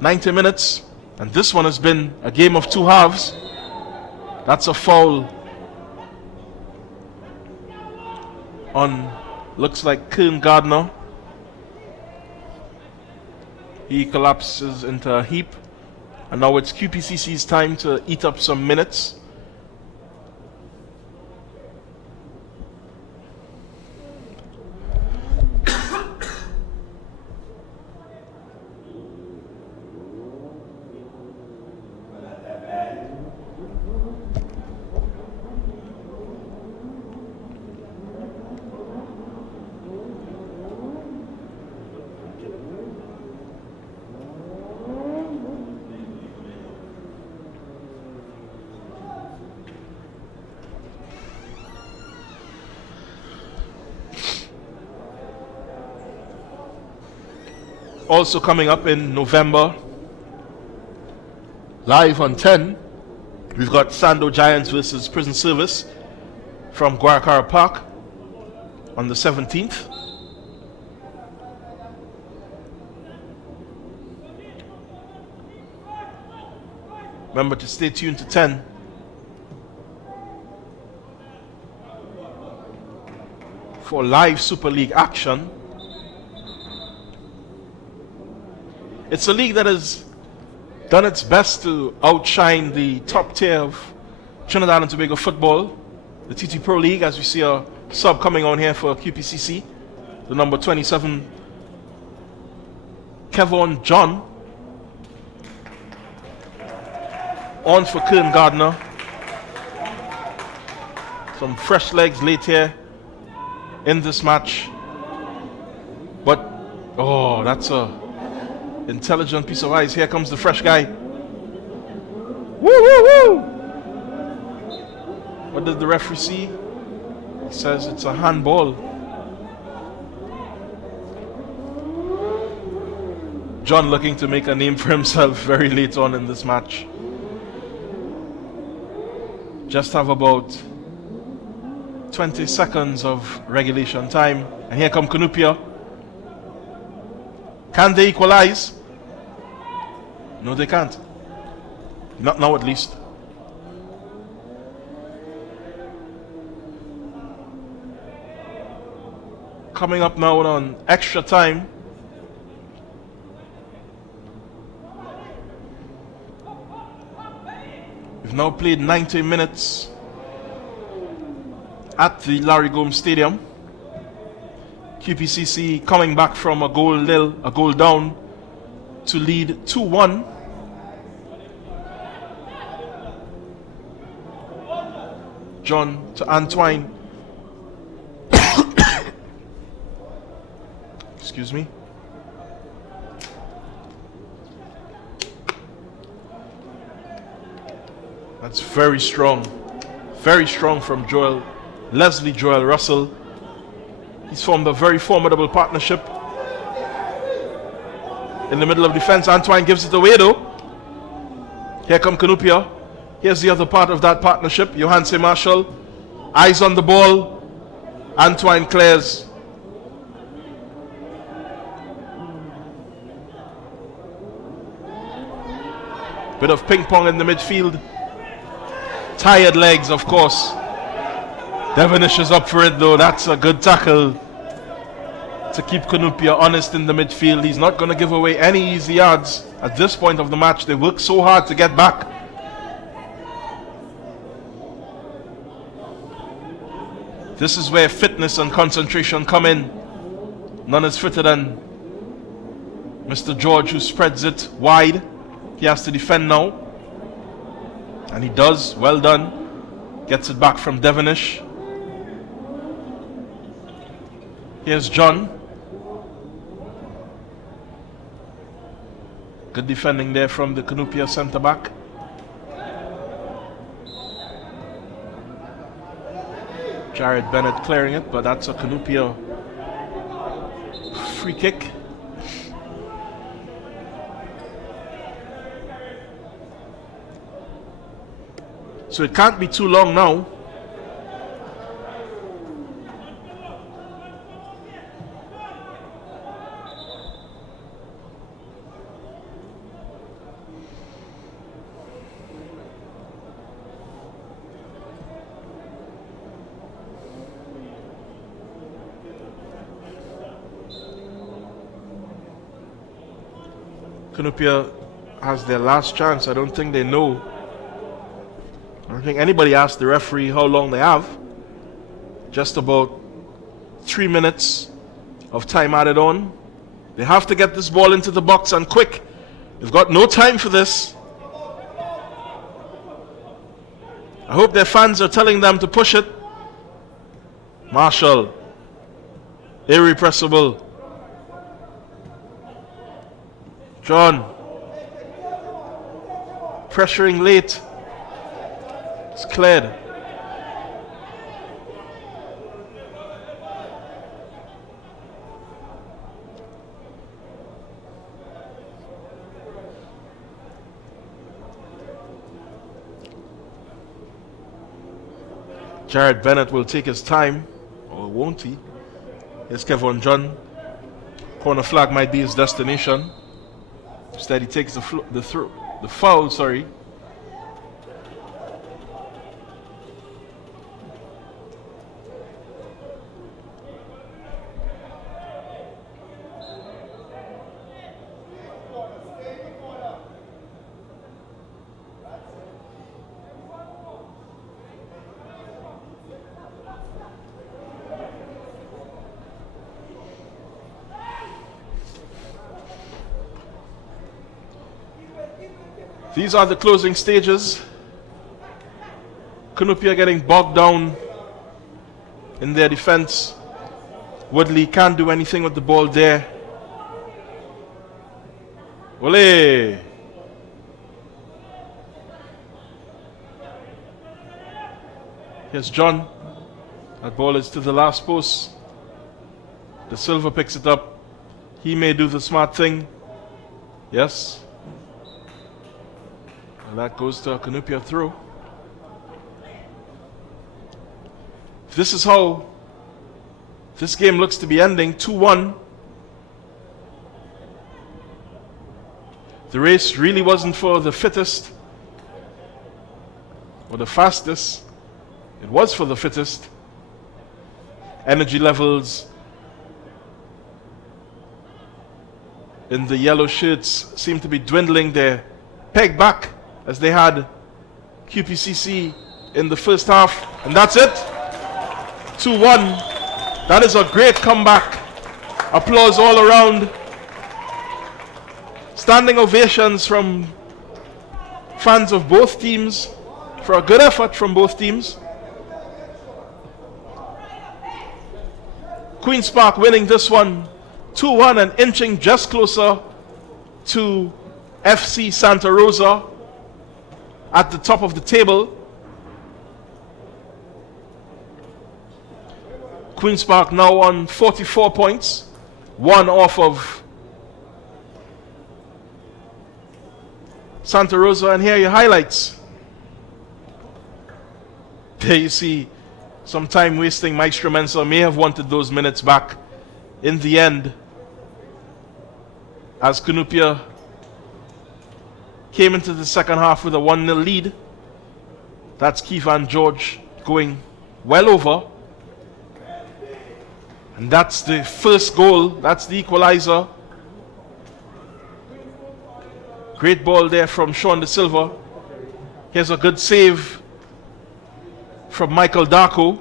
90 minutes, and this one has been a game of two halves. That's a foul on, looks like Kern Gardner. He collapses into a heap, and now it's QPCC's time to eat up some minutes. Also coming up in November, live on 10, we've got Sando Giants versus Prison Service from Guaracara Park on the 17th. Remember to stay tuned to 10. For live Super League action. It's a league that has done its best to outshine the top tier of Trinidad and Tobago football, the TT Pro League, as we see a sub coming on here for QPCC, the number 27, Kevon John, on for Kern Gardner. Some fresh legs late here in this match, but oh, that's a intelligent piece of eyes. Here comes the fresh guy. Woo, woo, woo! What did the referee see? He says it's a handball. John looking to make a name for himself very late on in this match. Just have about 20 seconds of regulation time. And here come Cunupia. Can they equalize? No, they can't. Not now, at least. Coming up now on extra time. We've now played 90 minutes at the Larry Gomes Stadium. QPCC coming back from a goal down to lead 2-1. John to Antoine. Excuse me. That's very strong. Very strong from Leslie Joel Russell. He's formed a very formidable partnership. In the middle of defense, Antoine gives it away though. Here come Cunupia. Here's the other part of that partnership. Johanse Marshall. Eyes on the ball. Antoine clears. Bit of ping pong in the midfield. Tired legs, of course. Devonish is up for it though. That's a good tackle to keep Cunupia honest in the midfield. He's not going to give away any easy yards at this point of the match. They work so hard to get back. This is where fitness and concentration come in. None is fitter than Mr. George, who spreads it wide. He has to defend now. And he does. Well done. Gets it back from Devonish. Here's John. Good defending there from the Cunupia centre back. Jared Bennett clearing it, but that's a Cunupia free kick. So it can't be too long now. Cunupia has their last chance. I don't think they know. I don't think anybody asked the referee how long they have. Just about 3 minutes of time added on. They have to get this ball into the box and quick. They've got no time for this. I hope their fans are telling them to push it. Marshall. Irrepressible. John. Pressuring late. It's cleared. Jared Bennett will take his time, or won't he? Here's Kevin John. Corner flag might be his destination. Instead he takes the foul, sorry. These are the closing stages. Cunupia getting bogged down in their defense. Woodley can't do anything with the ball there. Ole! Here's John. That ball is to the last post. De Silva picks it up. He may do the smart thing. Yes. And that goes to a Cunupia throw. This is how this game looks to be ending, 2-1. The race really wasn't for the fittest or the fastest. It was for the fittest. Energy levels in the yellow shirts seem to be dwindling. Their peg back as they had QPCC in the first half. And that's it. 2-1. That is a great comeback. Applause all around. Standing ovations from fans of both teams for a good effort from both teams. Queen's Park winning this one 2-1 and inching just closer to FC Santa Rosa at the top of the table. Queen's Park now on 44 points, one off of Santa Rosa. And here are your highlights. There you see some time wasting. Maestro Mensah may have wanted those minutes back in the end, as Cunupia came into the second half with a 1-0 lead. That's Kievan George going well over. And that's the first goal. That's the equalizer. Great ball there from Sean De Silva. Here's a good save from Michael Darko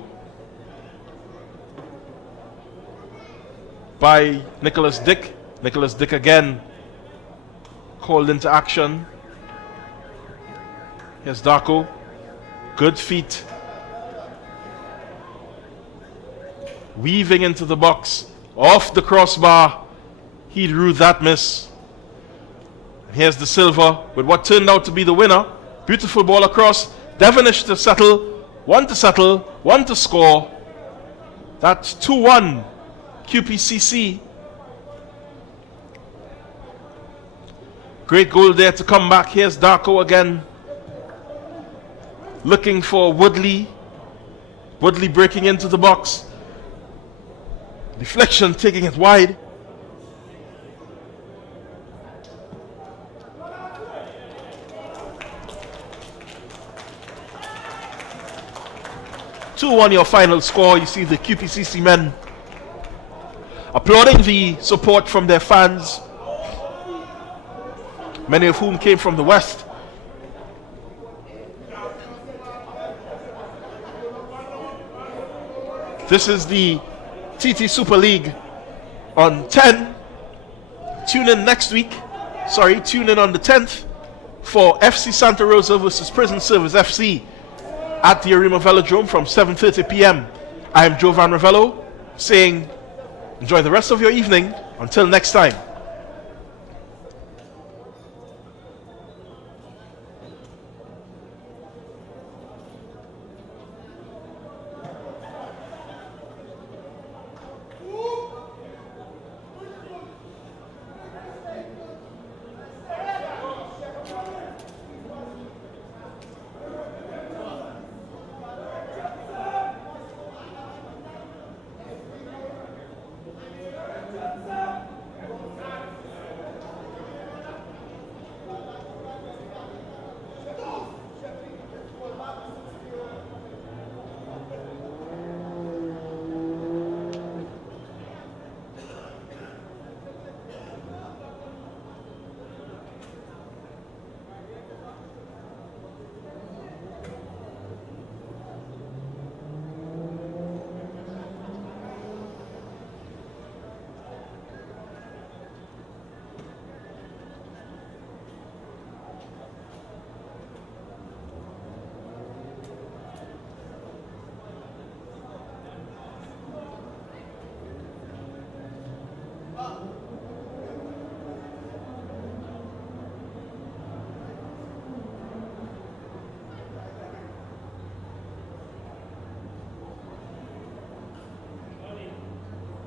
by Nicholas Dick. Nicholas Dick again called into action. Here's Darko. Good feet. Weaving into the box. Off the crossbar. He drew that miss. Here's De Silva with what turned out to be the winner. Beautiful ball across. Devonish to settle. One to settle. One to score. That's 2-1 QPCC. Great goal there to come back. Here's Darko again. Looking for Woodley. Woodley breaking into the box. Deflection, taking it wide. (2-1) your final score. You see the QPCC men applauding the support from their fans, many of whom came from the West. This is the TT Super League on 10. Tune in next week. Tune in on the 10th for FC Santa Rosa versus Prison Service FC at the Arima Velodrome from 7:30 p.m. I am Joe Van Ravello saying enjoy the rest of your evening. Until next time.